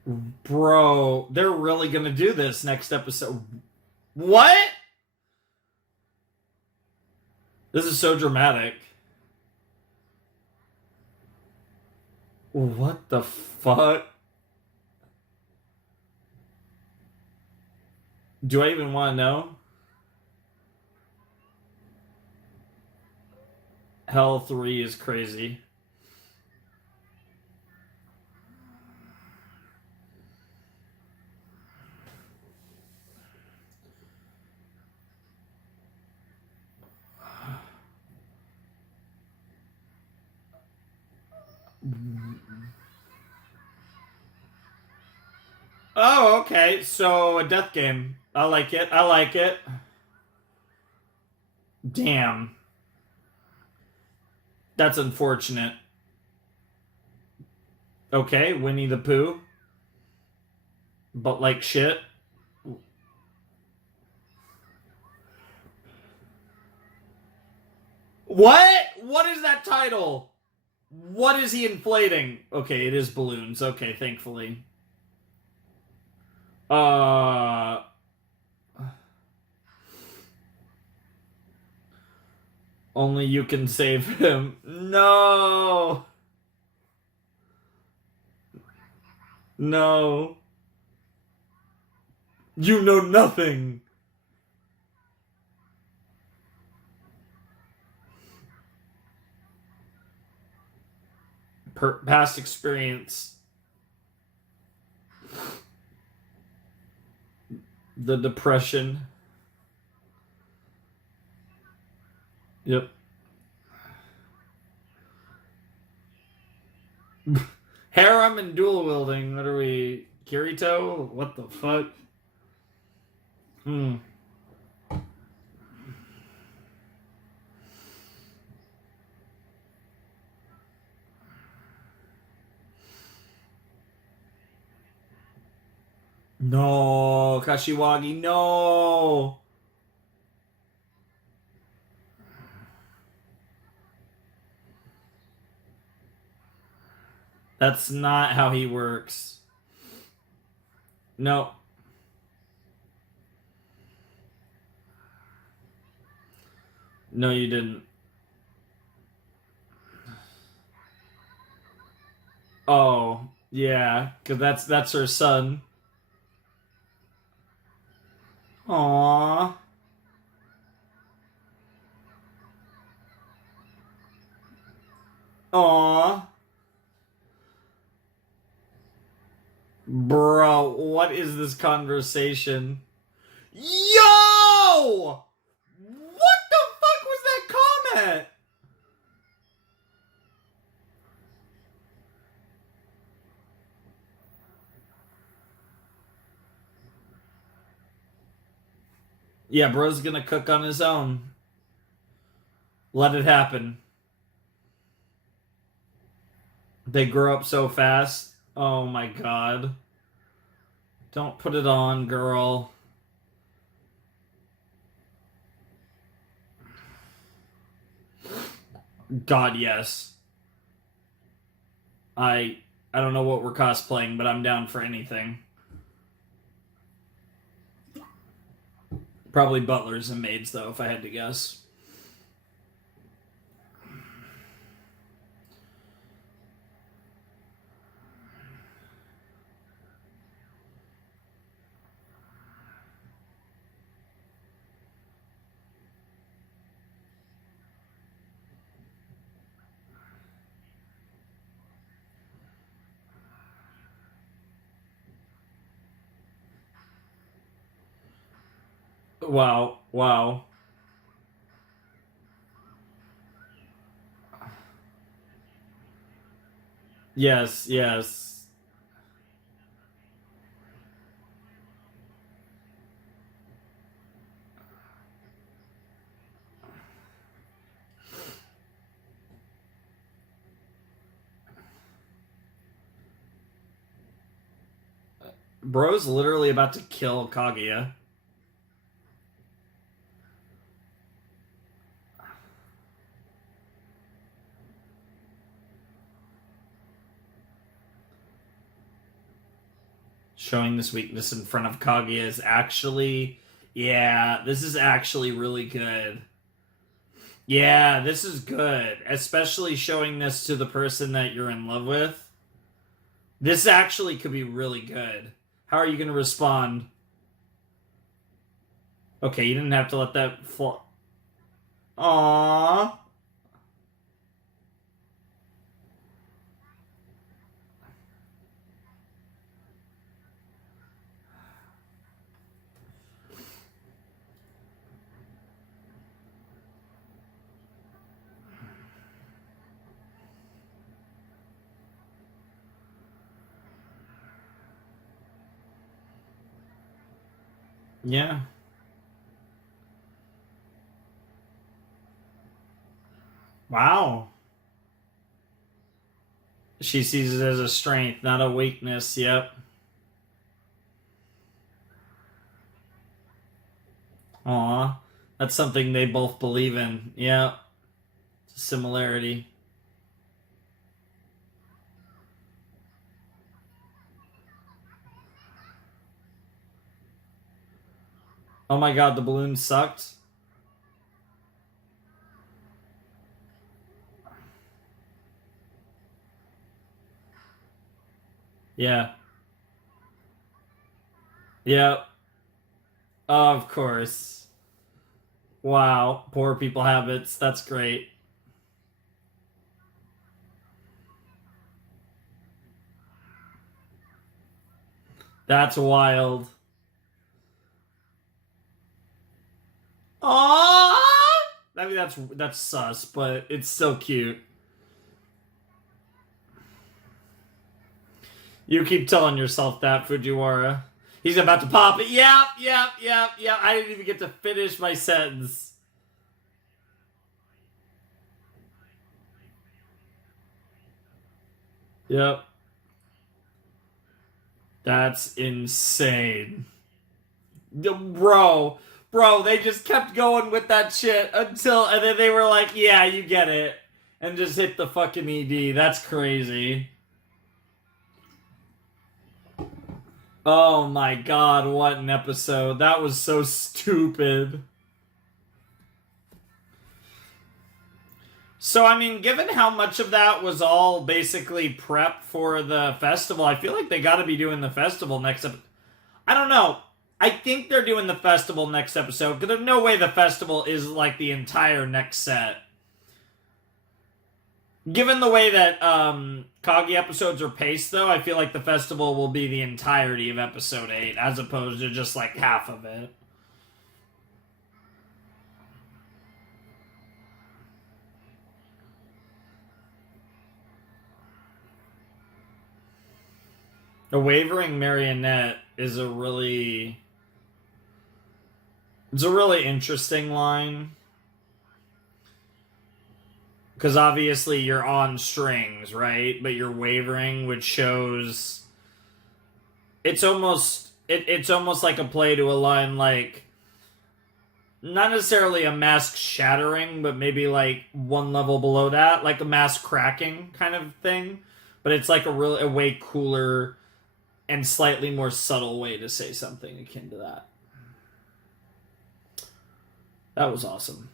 Bro, they're really gonna do this next episode. What? This is so dramatic. What the fuck? Do I even want to know? Hell 3 is crazy. Oh, okay. So a death game. I like it. I like it. Damn. That's unfortunate. Okay, Winnie the Pooh. But like shit. What? What is that title? What is he inflating? Okay, it is balloons. Okay, thankfully. Only you can save him. No. No. You know nothing. Past experience. The depression. Yep. Harem and dual wielding. What are we? Kirito? What the fuck? Hmm. No, Kashiwagi, no. That's not how he works. No. No, you didn't. Oh, yeah, because that's her son. Aww. Aww. Bro, what is this conversation? Yo! What the fuck was that comment? Yeah, bro's gonna cook on his own. Let it happen. They grow up so fast. Oh my god. Don't put it on, girl. God, yes. I don't know what we're cosplaying, but I'm down for anything. Probably butlers and maids, though, if I had to guess. Wow, wow. Yes, yes. Bro's literally about to kill Kaguya. Showing this weakness in front of Kaguya is actually... Yeah, this is actually really good. Yeah, this is good. Especially showing this to the person that you're in love with. This actually could be really good. How are you going to respond? Okay, you didn't have to let that fall. Aww. Yeah. Wow. She sees it as a strength, not a weakness. Yep. Aw. That's something they both believe in. Yeah. Similarity. Oh my god, the balloon sucked. Yeah. Yep. Of course. Wow. Poor people habits. That's great. That's wild. Aww! I mean, that's sus, but it's so cute. You keep telling yourself that, Fujiwara. He's about to pop it. Yep, yep, yep, yep. I didn't even get to finish my sentence. Yep. That's insane. Bro, they just kept going with that shit until, and then they were like, yeah, you get it. And just hit the fucking ED. That's crazy. Oh my god, what an episode. That was so stupid. So, I mean, given how much of that was all basically prep for the festival, I feel like they gotta be doing the festival next episode. I don't know. I think they're doing the festival next episode, because there's no way the festival is like the entire next set. Given the way that Kagi episodes are paced, though, I feel like the festival will be the entirety of episode 8, as opposed to just like half of it. The wavering marionette is a really... It's a really interesting line. Because obviously you're on strings, right? But you're wavering, which shows... It's almost like a play to a line like... Not necessarily a mask shattering, but maybe like one level below that. Like a mask cracking kind of thing. But it's like a way cooler and slightly more subtle way to say something akin to that. That was awesome.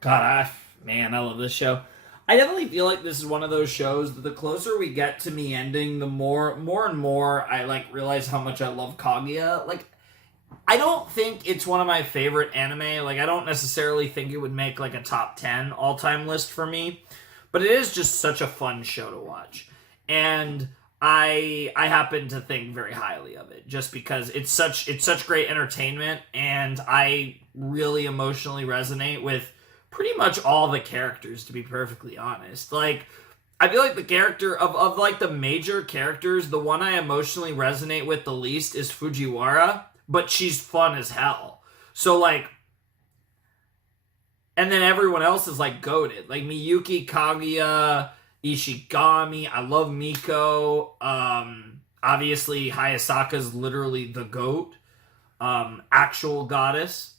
God, man, I love this show. I definitely feel like this is one of those shows that the closer we get to me ending, the more and more I like realize how much I love Kaguya. Like, I don't think it's one of my favorite anime. Like, I don't necessarily think it would make like a top 10 all-time list for me, but it is just such a fun show to watch. And I happen to think very highly of it just because it's such great entertainment, and I really emotionally resonate with pretty much all the characters, to be perfectly honest. Like, I feel like the character of like the major characters, the one I emotionally resonate with the least is Fujiwara, but she's fun as hell. So like, and then everyone else is like goated. Like Miyuki, Kaguya, Ishigami. I love Miko. Obviously Hayasaka's literally the GOAT. Actual goddess.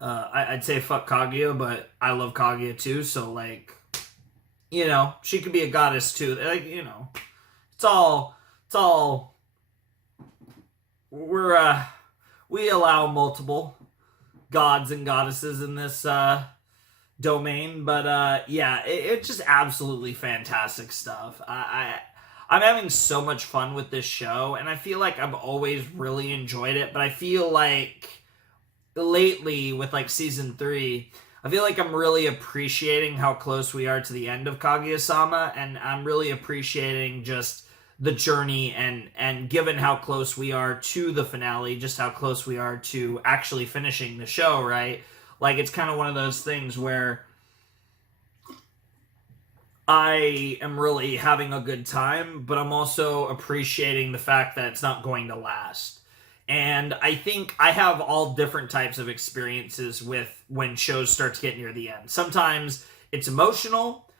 I'd say fuck Kaguya, but I love Kaguya too, so like, you know, she could be a goddess too. Like, you know, it's all we allow multiple gods and goddesses in this domain, but yeah, it's just absolutely fantastic stuff. I'm having so much fun with this show, and I feel like I've always really enjoyed it, but I feel like lately with like season 3, I feel like I'm really appreciating how close we are to the end of Kaguya-sama, and I'm really appreciating just the journey, and given how close we are to the finale, just how close we are to actually finishing the show, right? Like, it's kind of one of those things where I am really having a good time, but I'm also appreciating the fact that it's not going to last. And I think I have all different types of experiences with when shows start to get near the end. Sometimes it's emotional.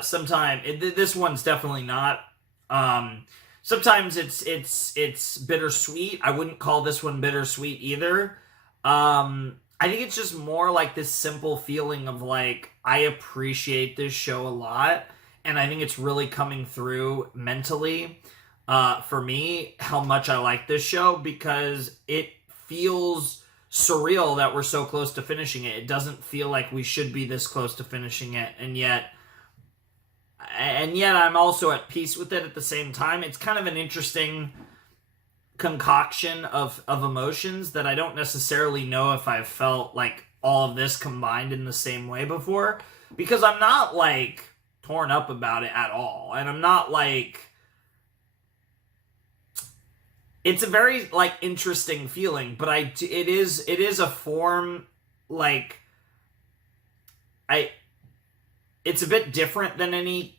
Sometimes this one's definitely not. Sometimes it's bittersweet. I wouldn't call this one bittersweet either. I think it's just more like this simple feeling of like, I appreciate this show a lot, and I think it's really coming through mentally. For me, how much I like this show, because it feels surreal that we're so close to finishing it. It doesn't feel like we should be this close to finishing it, and yet I'm also at peace with it at the same time. It's kind of an interesting concoction of emotions that I don't necessarily know if I've felt like all of this combined in the same way before, because I'm not like torn up about it at all, and I'm not like, it's a very like interesting feeling, but it is a form, like, it's a bit different than any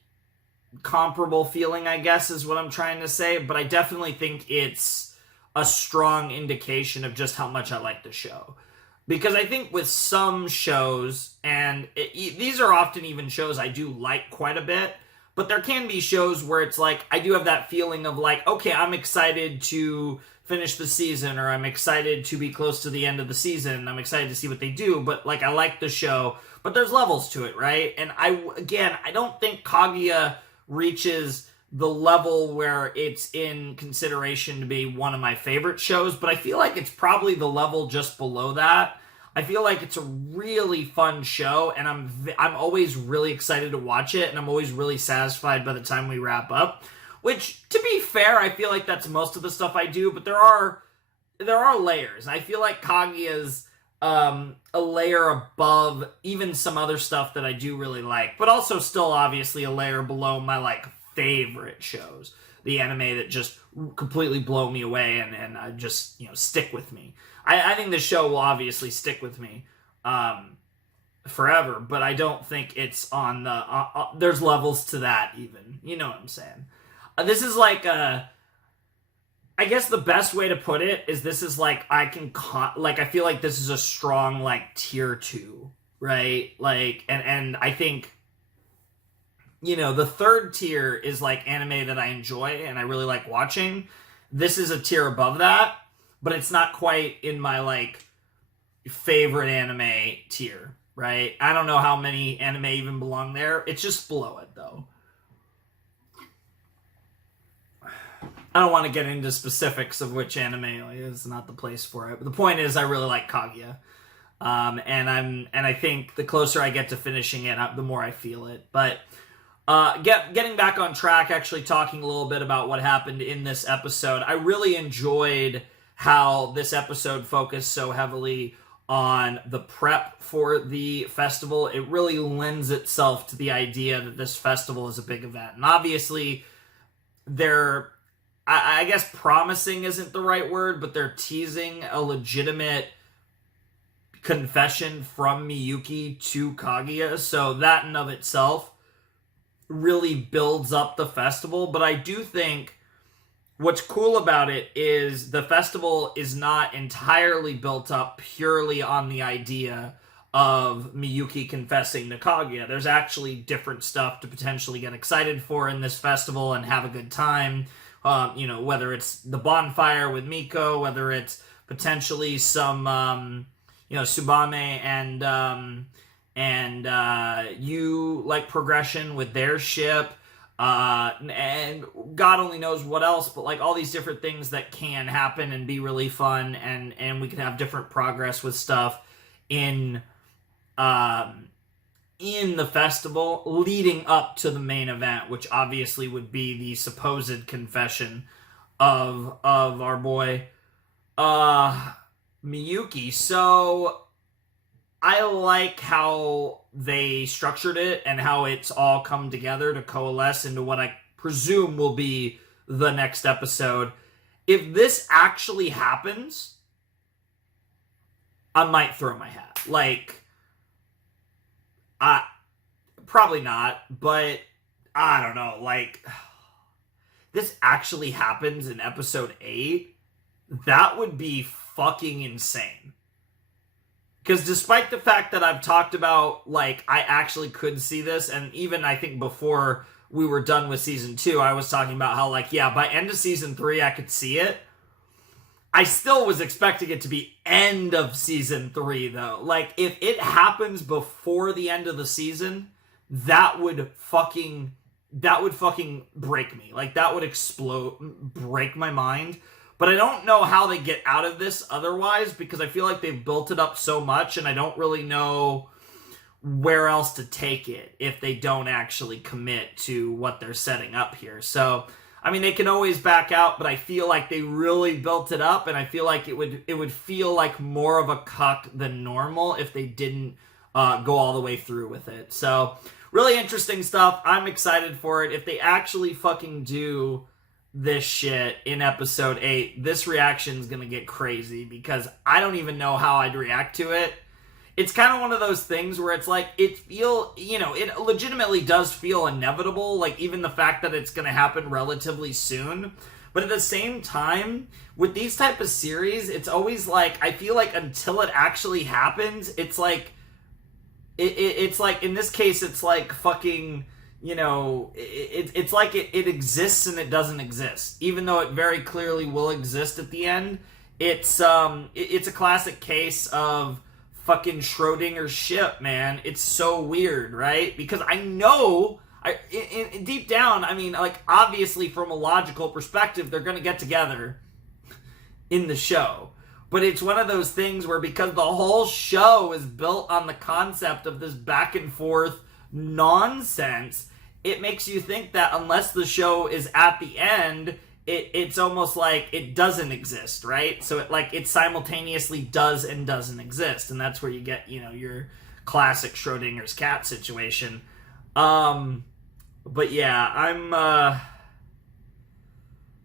comparable feeling, I guess is what I'm trying to say, but I definitely think it's a strong indication of just how much I like the show. Because I think with some shows, and these are often even shows I do like quite a bit, but there can be shows where it's like, I do have that feeling of like, okay, I'm excited to finish the season, or I'm excited to be close to the end of the season, I'm excited to see what they do, but like, I like the show, but there's levels to it, right? And I don't think Kaguya reaches the level where it's in consideration to be one of my favorite shows, but I feel like it's probably the level just below that. I feel like it's a really fun show, and I'm always really excited to watch it, and I'm always really satisfied by the time we wrap up. Which, to be fair, I feel like that's most of the stuff I do, but there are layers. I feel like Kaguya's a layer above even some other stuff that I do really like, but also still obviously a layer below my like favorite shows, the anime that just completely blow me away and just, you know, stick with me. I think the show will obviously stick with me forever, but I don't think it's on the there's levels to that even, you know what I'm saying. This is like I guess the best way to put it is, this is like, I feel like this is a strong like tier 2, right? Like, and I think, you know, the third tier is like anime that I enjoy and I really like watching. This is a tier above that, but it's not quite in my like favorite anime tier, right? I don't know how many anime even belong there. It's just below it though. I don't want to get into specifics of which anime is not the place for it. But the point is, I really like Kaguya, and I think the closer I get to finishing it, the more I feel it. But getting back on track, actually talking a little bit about what happened in this episode, I really enjoyed how this episode focused so heavily on the prep for the festival. It really lends itself to the idea that this festival is a big event, and obviously they're, I guess promising isn't the right word, but they're teasing a legitimate confession from Miyuki to Kaguya. So that in of itself really builds up the festival, but I do think what's cool about it is the festival is not entirely built up purely on the idea of Miyuki confessing to Kaguya. There's actually different stuff to potentially get excited for in this festival and have a good time. Whether it's the bonfire with Miko, whether it's potentially some, Tsubame and progression with their ship. And God only knows what else, but all these different things that can happen and be really fun, and we can have different progress with stuff in the festival leading up to the main event, which obviously would be the supposed confession of our boy Miyuki. So I like how they structured it and how it's all come together to coalesce into what I presume will be the next episode. If this actually happens, I might throw my hat. Probably not, but I don't know. This actually happens in episode 8, that would be fucking insane. Because despite the fact that I've talked about, I actually could see this, and even I think before we were done with season 2, I was talking about how, by end of season 3, I could see it. I still was expecting it to be end of season 3, though. If it happens before the end of the season, that would fucking break me. That would break my mind. But I don't know how they get out of this otherwise, because I feel like they've built it up so much, and I don't really know where else to take it if they don't actually commit to what they're setting up here. So, they can always back out, but I feel like they really built it up, and I feel like it would feel like more of a cuck than normal if they didn't go all the way through with it. So, really interesting stuff. I'm excited for it. If they actually fucking do this shit in episode 8, this reaction is gonna get crazy, because I don't even know how I'd react to it. It's kind of one of those things where it's it legitimately does feel inevitable, even the fact that it's gonna happen relatively soon. But at the same time, with these type of series, it's always I feel like until it actually happens, it's it's in this case, it's fucking, it's it exists and it doesn't exist, even though it very clearly will exist at the end. It's a classic case of fucking Schrodinger's ship, man. It's so weird, right? Because I know, deep down, obviously from a logical perspective, they're gonna get together in the show. But it's one of those things where, because the whole show is built on the concept of this back and forth nonsense, it makes you think that unless the show is at the end, it's almost like it doesn't exist, right? So it simultaneously does and doesn't exist, and that's where you get, your classic Schrodinger's cat situation. But yeah,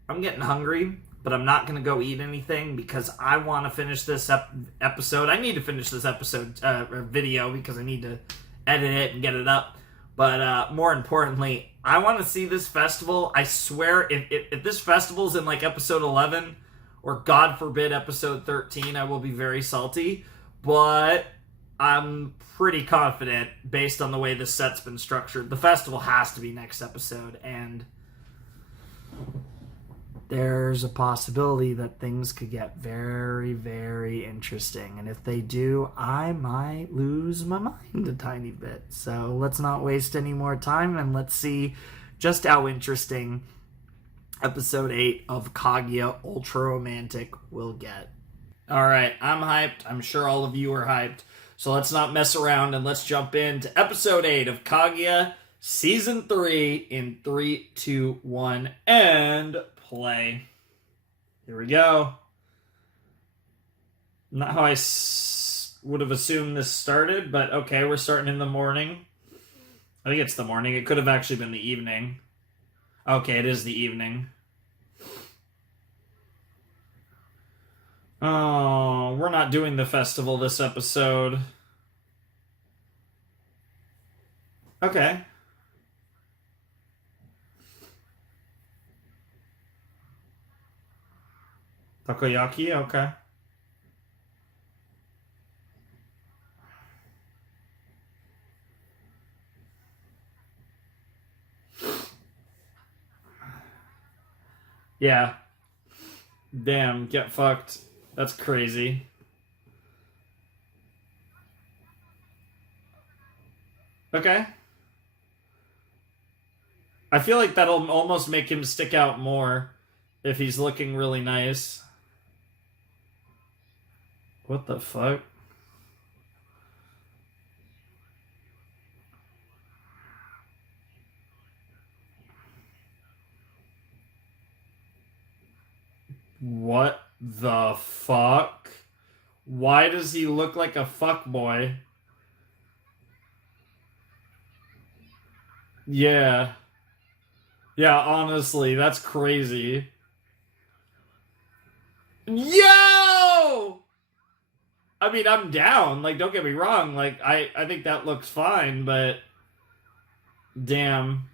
I'm getting hungry, but I'm not going to go eat anything because I want to finish this episode. I need to finish this episode video because I need to edit it and get it up. But more importantly, I want to see this festival. I swear, if this festival's in episode 11, or God forbid episode 13, I will be very salty. But I'm pretty confident, based on the way this set's been structured, the festival has to be next episode, and there's a possibility that things could get very, very interesting. And if they do, I might lose my mind a tiny bit. So let's not waste any more time, and let's see just how interesting episode 8 of Kaguya Ultra Romantic will get. Alright, I'm hyped. I'm sure all of you are hyped. So let's not mess around, and let's jump into episode 8 of Kaguya Season 3 in 3, 2, 1, and play. Here we go. Not how I would have assumed this started, but okay, we're starting in the morning. I think it's the morning. It could have actually been the evening. Okay, it is the evening. Oh, we're not doing the festival this episode. Okay. Takoyaki? Okay. Yeah. Damn, get fucked. That's crazy. Okay. I feel like that'll almost make him stick out more if he's looking really nice. What the fuck? What the fuck? Why does he look like a fuckboy? Yeah. Yeah, honestly, that's crazy. Yo! I mean, I'm down. Like, don't get me wrong. Like, I think that looks fine, but damn.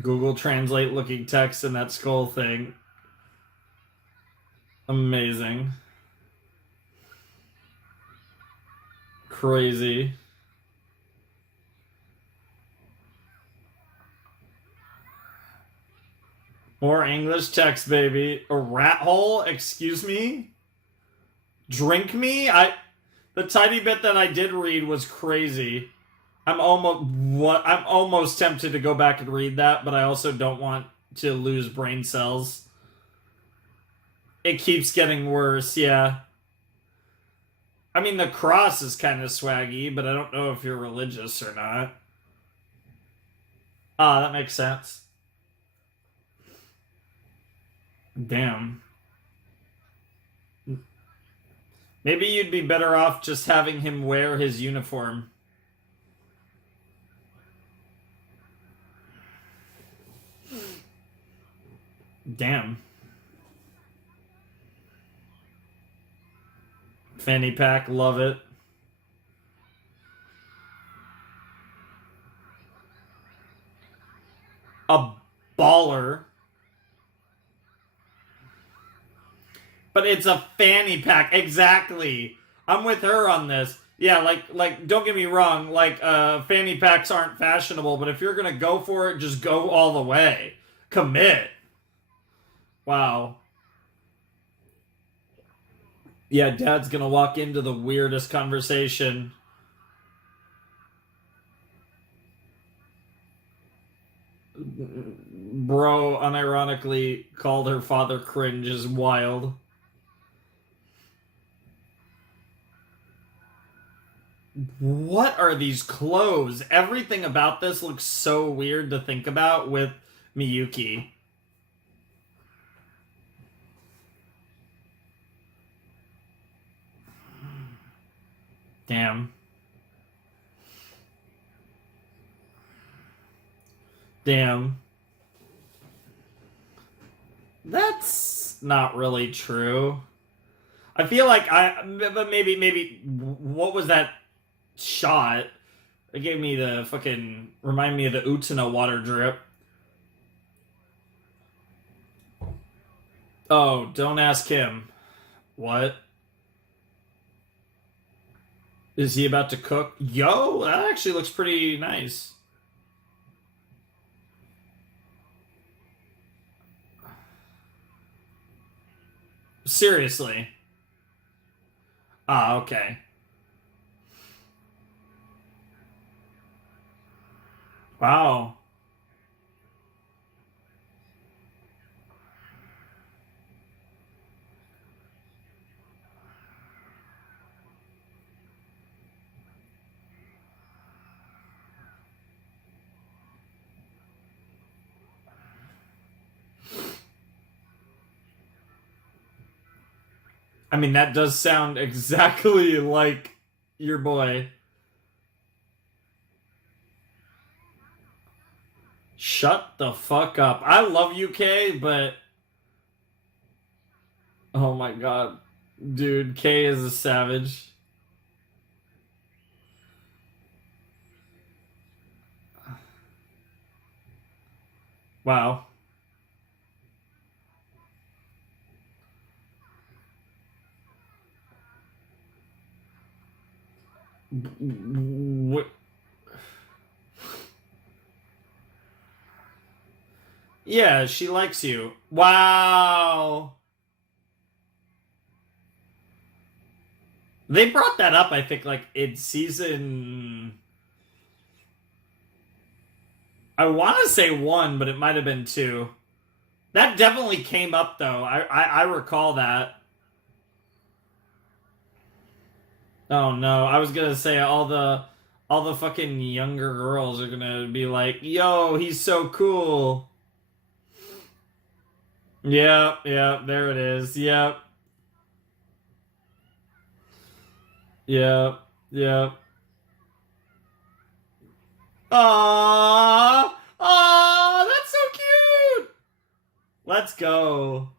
Google Translate looking text in that skull thing. Amazing. Crazy. More English text, baby. A rat hole? Excuse me? Drink me? The tiny bit that I did read was crazy. I'm almost tempted to go back and read that, but I also don't want to lose brain cells. It keeps getting worse, yeah. I mean, the cross is kind of swaggy, but I don't know if you're religious or not. Ah, that makes sense. Damn. Maybe you'd be better off just having him wear his uniform. Damn. Fanny pack, love it. A baller. But it's a fanny pack, exactly. I'm with her on this. Yeah, like don't get me wrong, like fanny packs aren't fashionable, but if you're gonna go for it, just go all the way. Commit. Wow. Yeah, Dad's gonna walk into the weirdest conversation. Bro unironically called her father cringe is wild. What are these clothes? Everything about this looks so weird to think about with Miyuki. Damn. Damn. That's not really true. I feel like but maybe, what was that shot? It gave me the fucking, remind me of the Utena water drip. Oh, don't ask him. What? Is he about to cook? Yo, that actually looks pretty nice. Seriously. Ah, okay. Wow. I mean, that does sound exactly like your boy. Shut the fuck up. I love UK, but oh my god. Dude, K is a savage. Wow. What? Yeah, she likes you. Wow. They brought that up, I think, like, in season... I want to say 1, but it might have been 2. That definitely came up, though. I recall that. Oh, no. I was gonna say all the fucking younger girls are gonna be like, yo, he's so cool. Yep, there it is. Yep. Yep, yep. Aww! Aww, that's so cute! Let's go.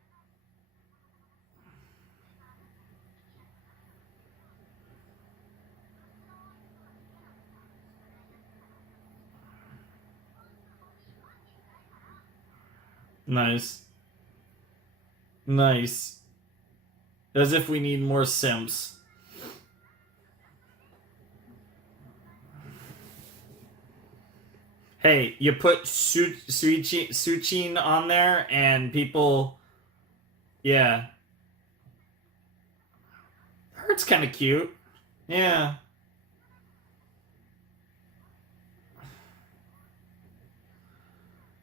Nice. Nice. As if we need more simps. Hey, you put Suchin on there and people... Yeah. Hurt's kind of cute. Yeah.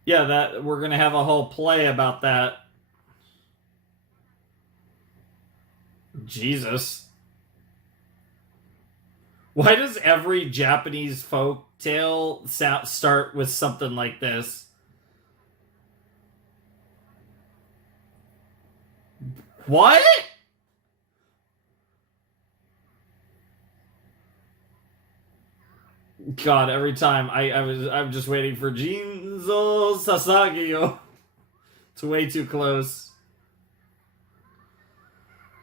Yeah, that we're gonna have a whole play about that. Jesus. Why does every Japanese folk tale start with something like this? What? God, every time I'm just waiting for Jinzo Sasagio. It's way too close.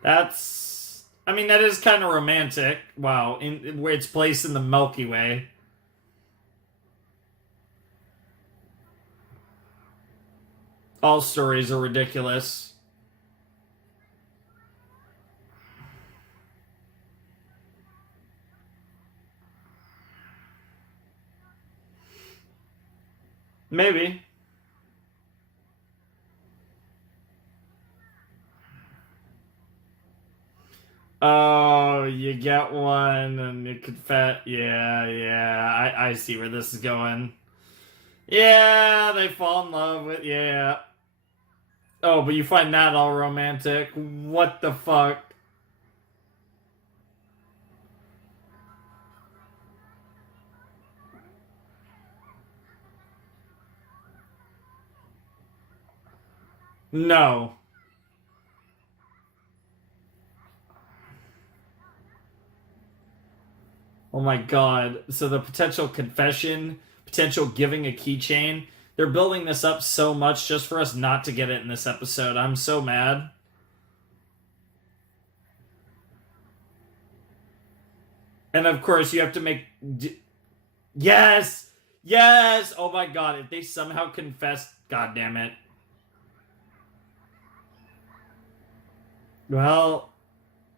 I mean, that is kind of romantic. Wow, where it's placed in the Milky Way. All stories are ridiculous. Maybe. Oh, you get one and you confess. Yeah. I see where this is going. Yeah, they fall in love with. Yeah. Oh, but you find that all romantic. What the fuck? No. Oh my god. So the potential confession, potential giving a keychain, they're building this up so much just for us not to get it in this episode. I'm so mad. And of course, you have to make... Yes! Yes! Oh my god, if they somehow confess... God damn it. Well,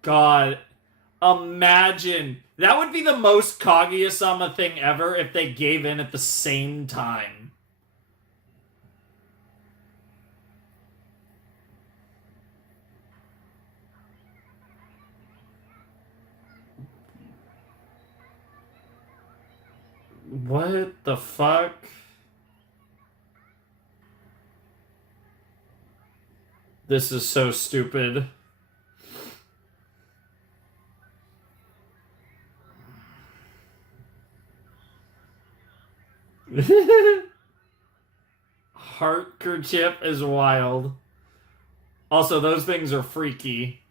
God... Imagine. That would be the most Kaguya-sama thing ever if they gave in at the same time. What the fuck? This is so stupid. Heart kerchief is wild. Also, those things are freaky.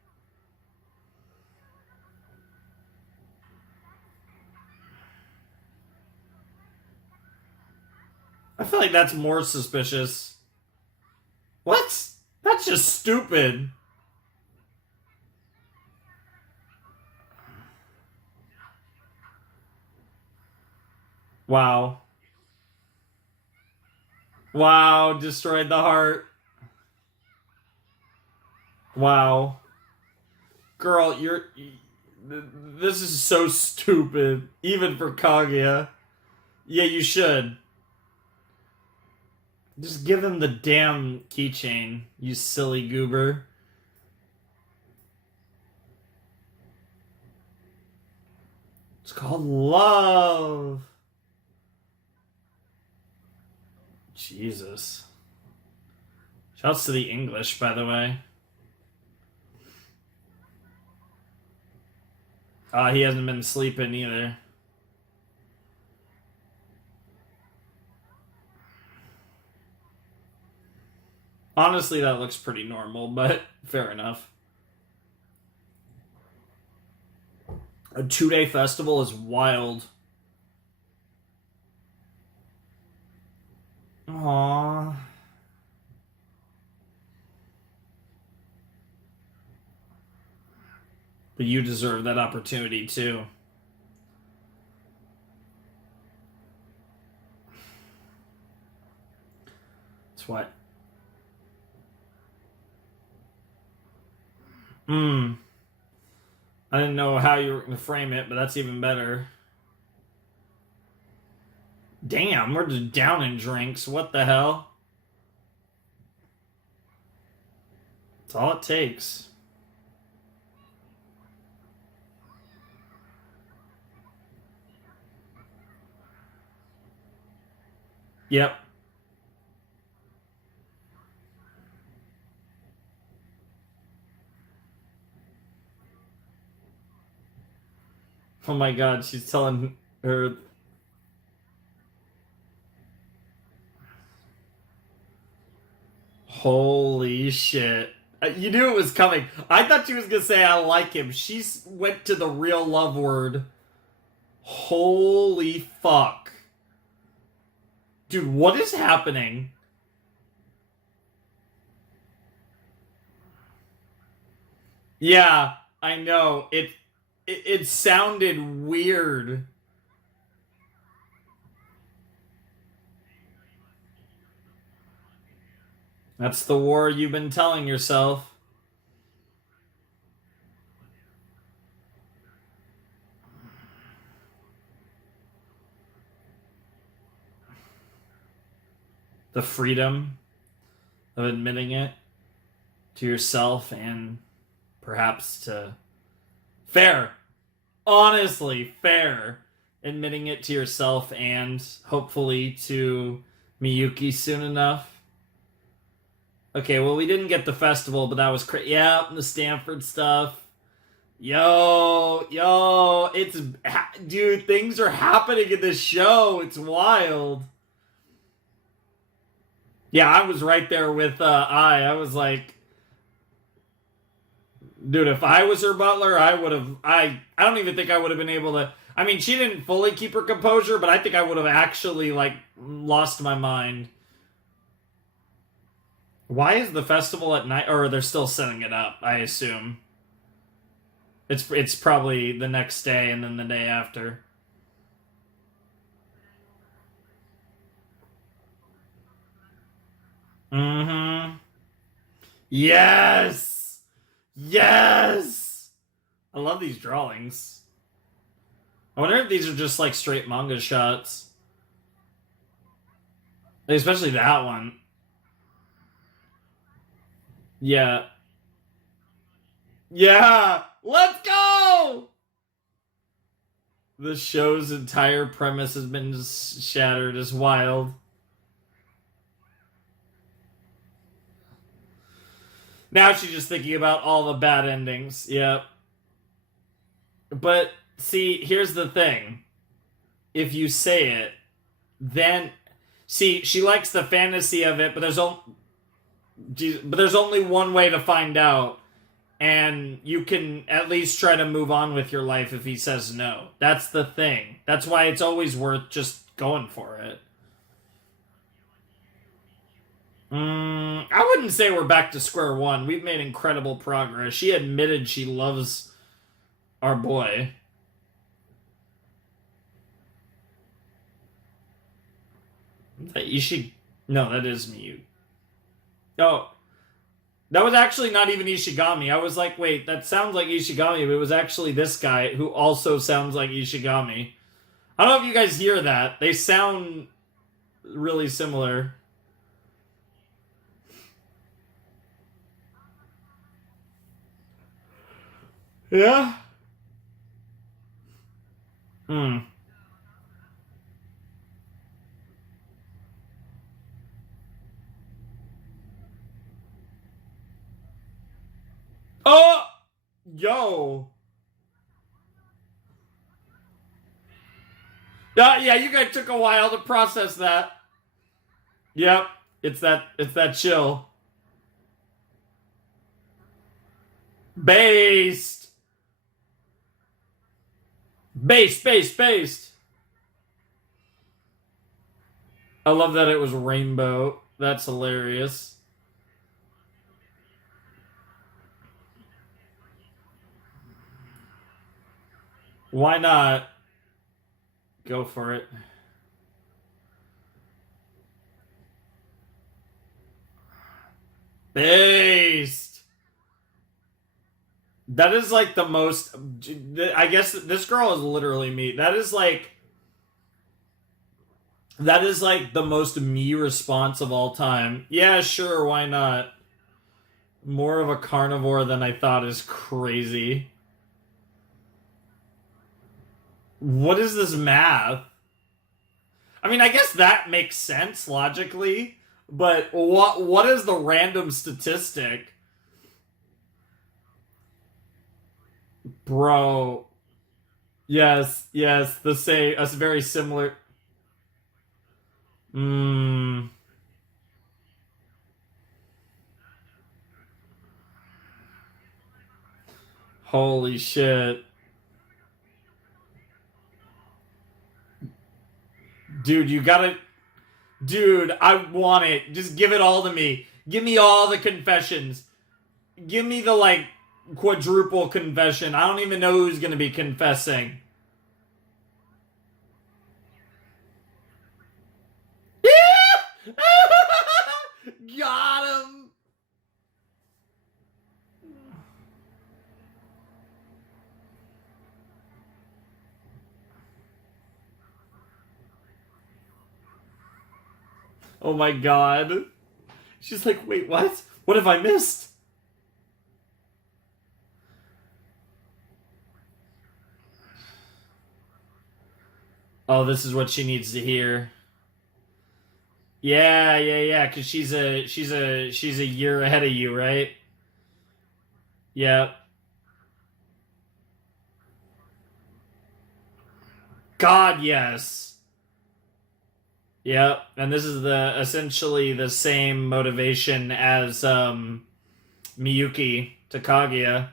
I feel like that's more suspicious. What? That's just stupid. Wow. Wow, destroyed the heart. Wow. Girl, This is so stupid, even for Kaguya. Yeah, you should. Just give him the damn keychain, you silly goober. It's called love. Jesus. Shouts to the English, by the way. He hasn't been sleeping either. Honestly, that looks pretty normal, but fair enough. A 2-day festival is wild. Aww. But you deserve that opportunity, too. That's what. I didn't know how you were going to frame it, but that's even better. Damn, we're just down in drinks. What the hell? That's all it takes. Yep. Oh my god, she's telling her... Holy shit. You knew it was coming. I thought she was going to say, I like him. She went to the real love word. Holy fuck. Dude, what is happening? Yeah, I know. It sounded weird. That's the war you've been telling yourself. The freedom of admitting it to yourself and perhaps to... Fair. Honestly, fair. Admitting it to yourself and hopefully to Miyuki soon enough. Okay, well, we didn't get the festival, but that was crazy. Yeah, the Stanford stuff. Yo, it's... Dude, things are happening in this show. It's wild. Yeah, I was right there with I was like... Dude, if I was her butler, I would have... I don't even think I would have been able to... I mean, she didn't fully keep her composure, but I think I would have actually, like, lost my mind. Why is the festival at night? Or they're still setting it up, I assume. It's probably the next day and then the day after. Mm-hmm. Yes! Yes! I love these drawings. I wonder if these are just like straight manga shots. Especially that one. Yeah. Yeah! Let's go! The show's entire premise has been shattered. It's wild. Now she's just thinking about all the bad endings. Yep. But, see, here's the thing. If you say it, then... See, she likes the fantasy of it, but there's only one way to find out. And you can at least try to move on with your life if he says no. That's the thing. That's why it's always worth just going for it. I wouldn't say we're back to square one. We've made incredible progress. She admitted she loves our boy. That you should... No, that is Miyuki. Oh. That was actually not even Ishigami. I was like, wait, that sounds like Ishigami, but it was actually this guy who also sounds like Ishigami. I don't know if you guys hear that. They sound really similar. Yeah? Hmm. Oh! Yo! Yeah, you guys took a while to process that. Yep. It's that chill. Based. Based. I love that it was rainbow. That's hilarious. Why not? Go for it. Based. That is like the most. I guess this girl is literally me. That is like the most me response of all time. Yeah, sure, why not? More of a carnivore than I thought is crazy. What is this math? I mean, I guess that makes sense logically, but what is the random statistic? Bro. Yes, the same, a very similar. Mmm. Holy shit. Dude, you gotta. Dude, I want it. Just give it all to me. Give me all the confessions. Give me the, like, quadruple confession. I don't even know who's gonna be confessing. Got him! Oh my god. She's like, wait, what? What have I missed? Oh, this is what she needs to hear. Yeah, because she's a year ahead of you, right? Yep. God, yes. Yep. And this is the essentially the same motivation as Miyuki to Kaguya.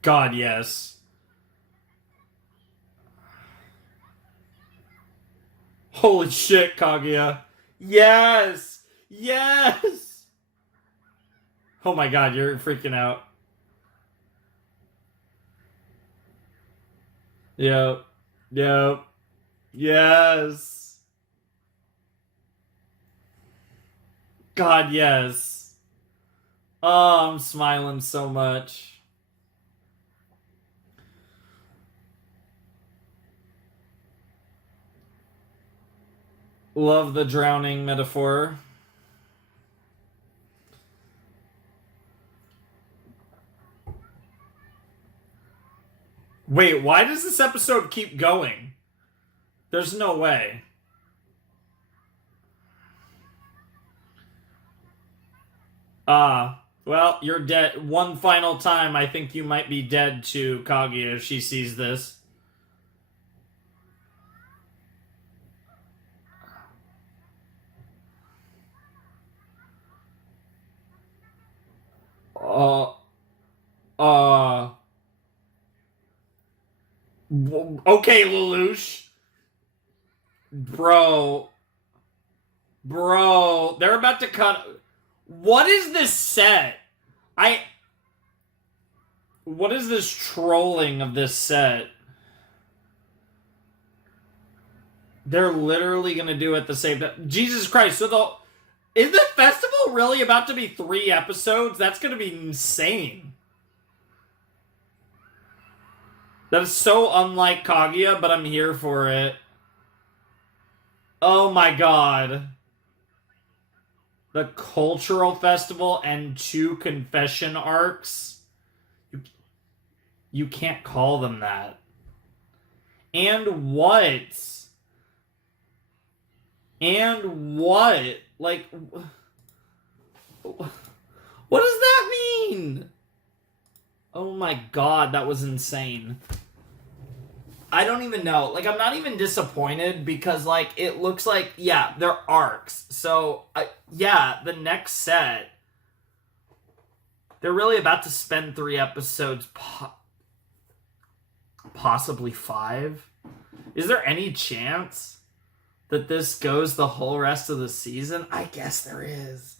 God, yes. Holy shit, Kaguya. Yes! Yes! Oh my god, you're freaking out. Yep. Yep. Yes. God, yes. Oh, I'm smiling so much. Love the drowning metaphor. Wait, why does this episode keep going? There's no way. Well, you're dead. One final time, I think you might be dead to Kaguya if she sees this. Uh, uh. Okay, Lelouch. Bro. Bro. They're about to cut. What is this set? I. What is this trolling of this set? They're literally gonna do it the same time. Jesus Christ, is the festival really about to be 3 episodes? That's gonna be insane. That is so unlike Kaguya, but I'm here for it. Oh my god. The cultural festival and 2 confession arcs. You can't call them that. And what? And what? Like, what does that mean? Oh my god, that was insane. I don't even know. Like, I'm not even disappointed because, like, it looks like, yeah, they're arcs. So, yeah, the next set, they're really about to spend 3 episodes, possibly 5. Is there any chance that this goes the whole rest of the season? I guess there is.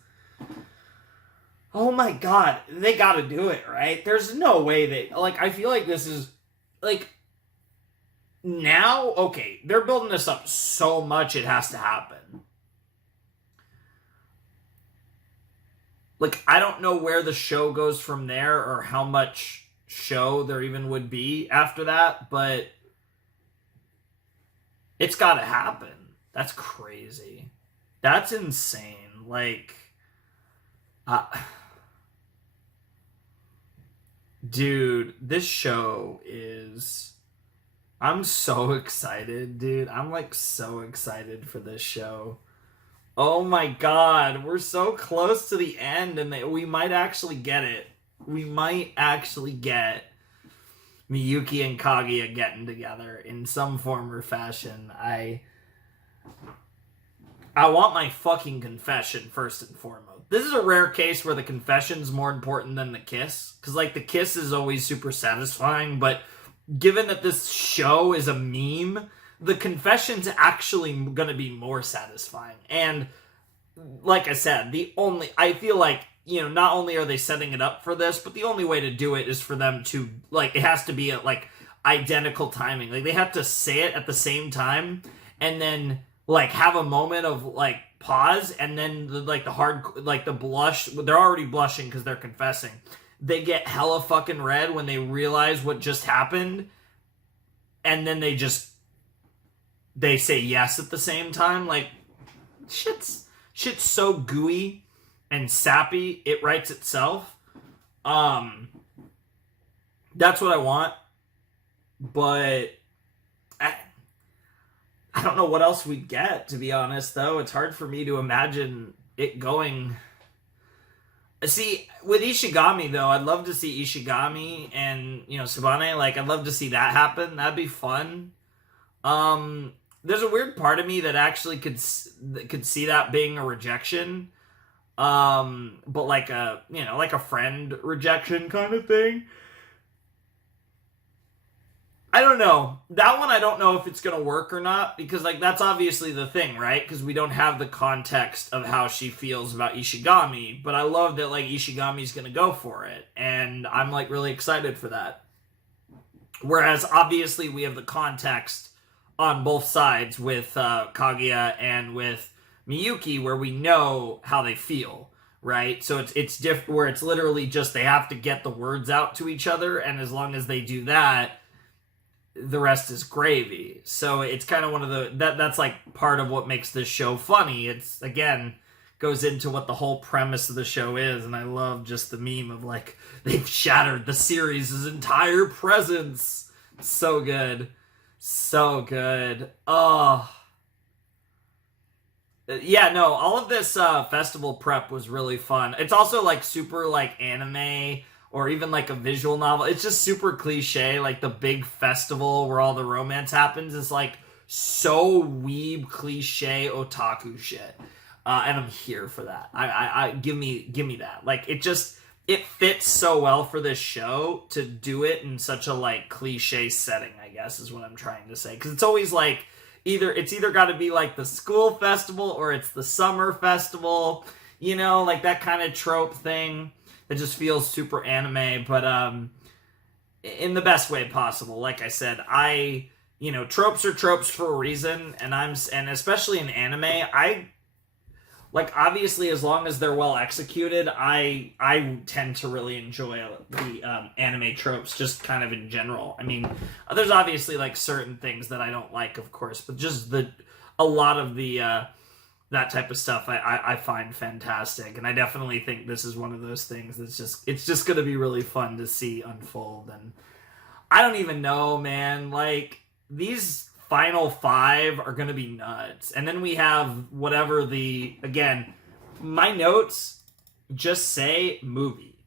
Oh my god, they gotta do it, right? There's no way they, like, I feel like this is, like, now, okay, they're building this up so much it has to happen. Like, I don't know where the show goes from there or how much show there even would be after that, but it's gotta happen. That's crazy. That's insane. Like, dude, this show is... I'm so excited, dude. I'm, like, so excited for this show. Oh my god, we're so close to the end, and we might actually get it. We might actually get Miyuki and Kaguya getting together in some form or fashion. I want my fucking confession first and foremost. This is a rare case where the confession's more important than the kiss. Because, like, the kiss is always super satisfying, but given that this show is a meme, the confession's actually going to be more satisfying. And, like I said, I feel like, you know, not only are they setting it up for this, but the only way to do it is for them to, like, it has to be at, like, identical timing. Like, they have to say it at the same time, and then, like, have a moment of, like, pause, and then, the blush, they're already blushing because they're confessing. They get hella fucking red when they realize what just happened, and then they say yes at the same time. Like, shit's so gooey and sappy, it writes itself. That's what I want, but I don't know what else we'd get, to be honest, though. It's hard for me to imagine it going... See, with Ishigami, though, I'd love to see Ishigami and, you know, Tsubane. Like, I'd love to see that happen. That'd be fun. There's a weird part of me that actually could see that being a rejection. But like a, you know, like a friend rejection kind of thing. I don't know. That one, I don't know if it's going to work or not, because, like, that's obviously the thing, right? Because we don't have the context of how she feels about Ishigami, but I love that, like, Ishigami's going to go for it, and I'm, like, really excited for that. Whereas, obviously, we have the context on both sides with Kaguya and with Miyuki, where we know how they feel, right? So it's different, where it's literally just they have to get the words out to each other, and as long as they do that, the rest is gravy. So it's kind of one of the... That's like part of what makes this show funny. It's, again, goes into what the whole premise of the show is, and I love just the meme of, like, they've shattered the series' entire presence. So good. So good. Oh. Yeah, no, all of this festival prep was really fun. It's also, like, super, like, anime... or even, like, a visual novel. It's just super cliche. Like, the big festival where all the romance happens is, like, so weeb cliche otaku shit. And I'm here for that. I give me that. Like, it fits so well for this show to do it in such a, like, cliche setting, I guess, is what I'm trying to say. Because it's always, like, it's either got to be, like, the school festival or it's the summer festival. You know, like, that kind of trope thing. It just feels super anime, but in the best way possible. Like I said, tropes are tropes for a reason, and especially in anime, obviously, as long as they're well executed, I tend to really enjoy the anime tropes, just kind of in general. I mean, there's obviously like certain things that I don't like, of course, but just a lot of the that type of stuff I find fantastic, and I definitely think this is one of those things it's just going to be really fun to see unfold. And I don't even know, man. Like, these final 5 are going to be nuts. And then we have whatever again, my notes just say movie.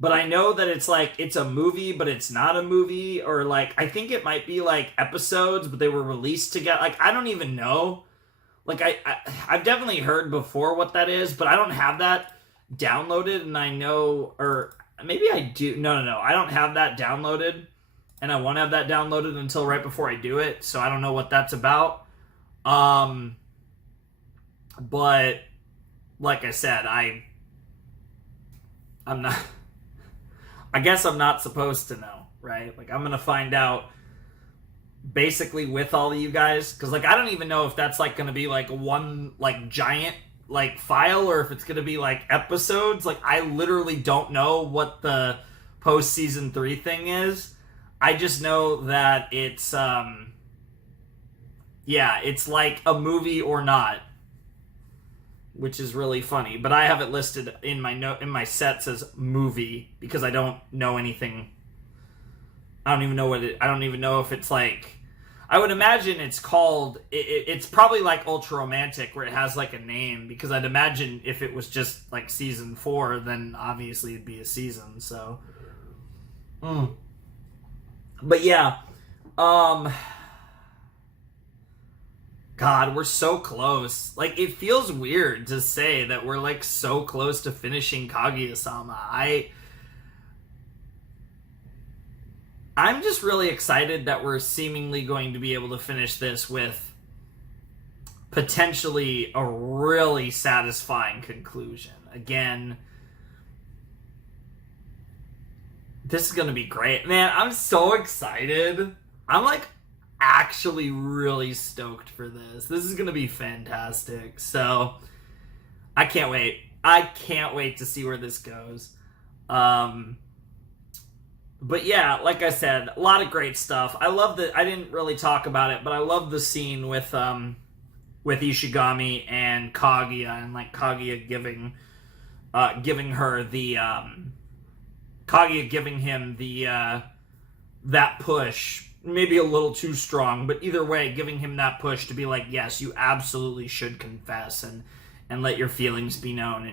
But I know that it's like, it's a movie, but it's not a movie. Or like, I think it might be like episodes, but they were released together. Like, I don't even know. Like, I've definitely heard before what that is, but I don't have that downloaded. And I know, or maybe I do. No. I don't have that downloaded. And I won't have that downloaded until right before I do it, so I don't know what that's about. But like I said, I'm not. I guess I'm not supposed to know, right? Like, I'm gonna find out basically with all of you guys, because like I don't even know if that's like gonna be like one like giant like file, or if it's gonna be like episodes. Like, I literally don't know what the post season 3 thing is. I just know that it's it's like a movie or not, which is really funny. But I have it listed in my set says movie because I don't know anything. I don't even know I don't even know if it's like. I would imagine it's called. It's probably like Ultra Romantic, where it has like a name, because I'd imagine if it was just like season 4, then obviously it'd be a season. So. But yeah, God, we're so close. Like, it feels weird to say that we're like so close to finishing Kaguya-sama. I'm just really excited that we're seemingly going to be able to finish this with potentially a really satisfying conclusion. Again, this is going to be great. Man, I'm so excited. I'm like actually really stoked for this. This is going to be fantastic. So, I can't wait. I can't wait to see where this goes. But yeah, like I said, a lot of great stuff. I love that. I didn't really talk about it, but I love the scene with Ishigami and Kaguya, and like Kaguya giving her the Kaguya giving him the that push, maybe a little too strong, but either way, giving him that push to be like, yes, you absolutely should confess and let your feelings be known.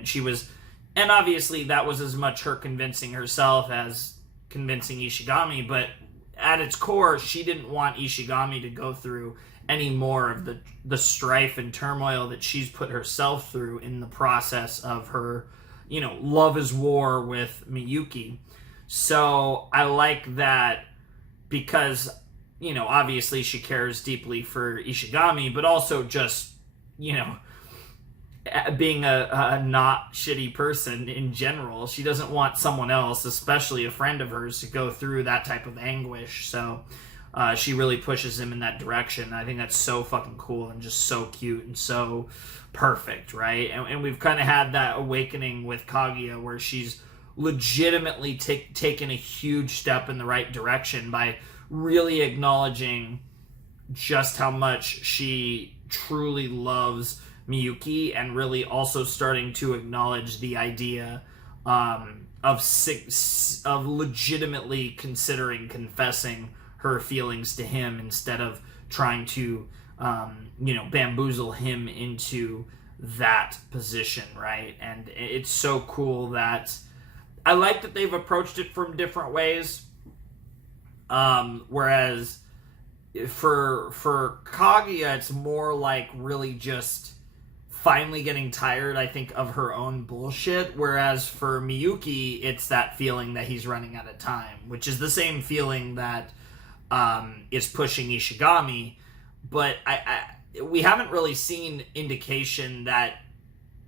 And obviously that was as much her convincing herself as convincing Ishigami, but at its core, she didn't want Ishigami to go through any more of the strife and turmoil that she's put herself through in the process of her, love is war with Miyuki. So I like that because, obviously she cares deeply for Ishigami, but also just, being a not shitty person in general. She doesn't want someone else, especially a friend of hers, to go through that type of anguish. So she really pushes him in that direction. I think that's so fucking cool and just so cute and so perfect, right? And we've kind of had that awakening with Kaguya where she's legitimately taken a huge step in the right direction by really acknowledging just how much she truly loves Miyuki, and really also starting to acknowledge the idea of legitimately considering confessing her feelings to him instead of trying to bamboozle him into that position, right? And it's so cool that I like that they've approached it from different ways. Whereas for Kaguya, it's more like really just finally getting tired, I think, of her own bullshit. Whereas for Miyuki, it's that feeling that he's running out of time, which is the same feeling that is pushing Ishigami. But we haven't really seen indication that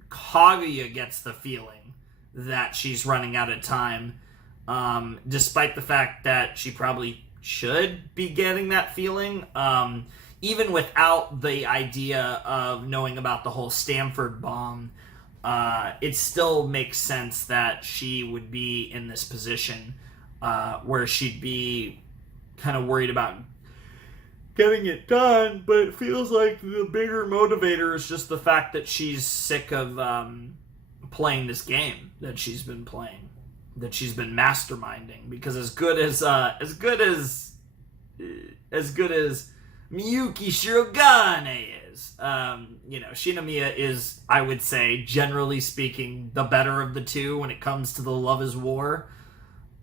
Kaguya gets the feeling that she's running out of time. despite the fact that she probably should be getting that feeling. Even without the idea of knowing about the whole Stanford bomb, it still makes sense that she would be in this position where she'd be kind of worried about getting it done, but it feels like the bigger motivator is just the fact that she's sick of playing this game that she's been playing, that she's been masterminding. Because as good as Miyuki Shirogane is, Shinomiya is, I would say, generally speaking, the better of the two when it comes to the Love is War,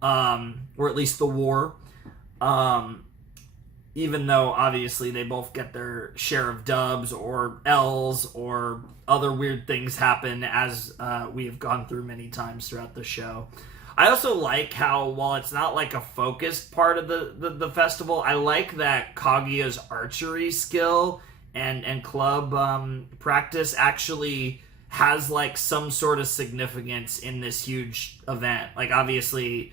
or at least the war. Even though, obviously, they both get their share of dubs or L's or other weird things happen, as we have gone through many times throughout the show. I also like how, while it's not like a focused part of the festival, I like that Kaguya's archery skill and club practice actually has like some sort of significance in this huge event. Like, obviously,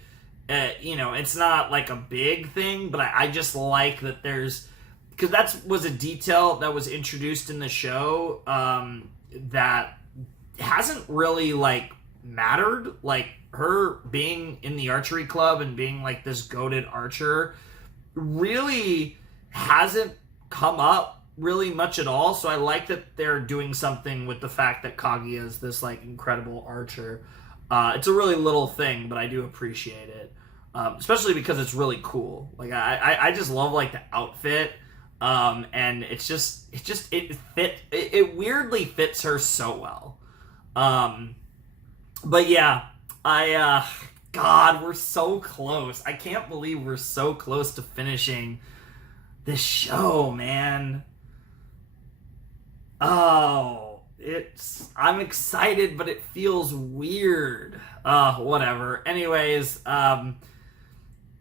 it's not like a big thing, but I just like that there's, because that was a detail that was introduced in the show that hasn't really like mattered. Like, her being in the archery club and being like this goated archer really hasn't come up really much at all. So I like that they're doing something with the fact that Kaguya is this like incredible archer. It's a really little thing, but I do appreciate it. Especially because it's really cool. Like, I just love like the outfit. And it weirdly fits her so well. But yeah, God, we're so close. I can't believe we're so close to finishing this show, man. Oh, I'm excited, but it feels weird. Whatever. Anyways,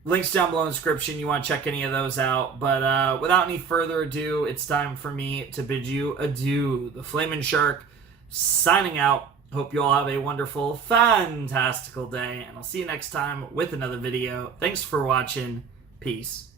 links down below in the description. You want to check any of those out. But without any further ado, it's time for me to bid you adieu. The Flamin' Shark signing out. Hope you all have a wonderful, fantastical day, and I'll see you next time with another video. Thanks for watching. Peace.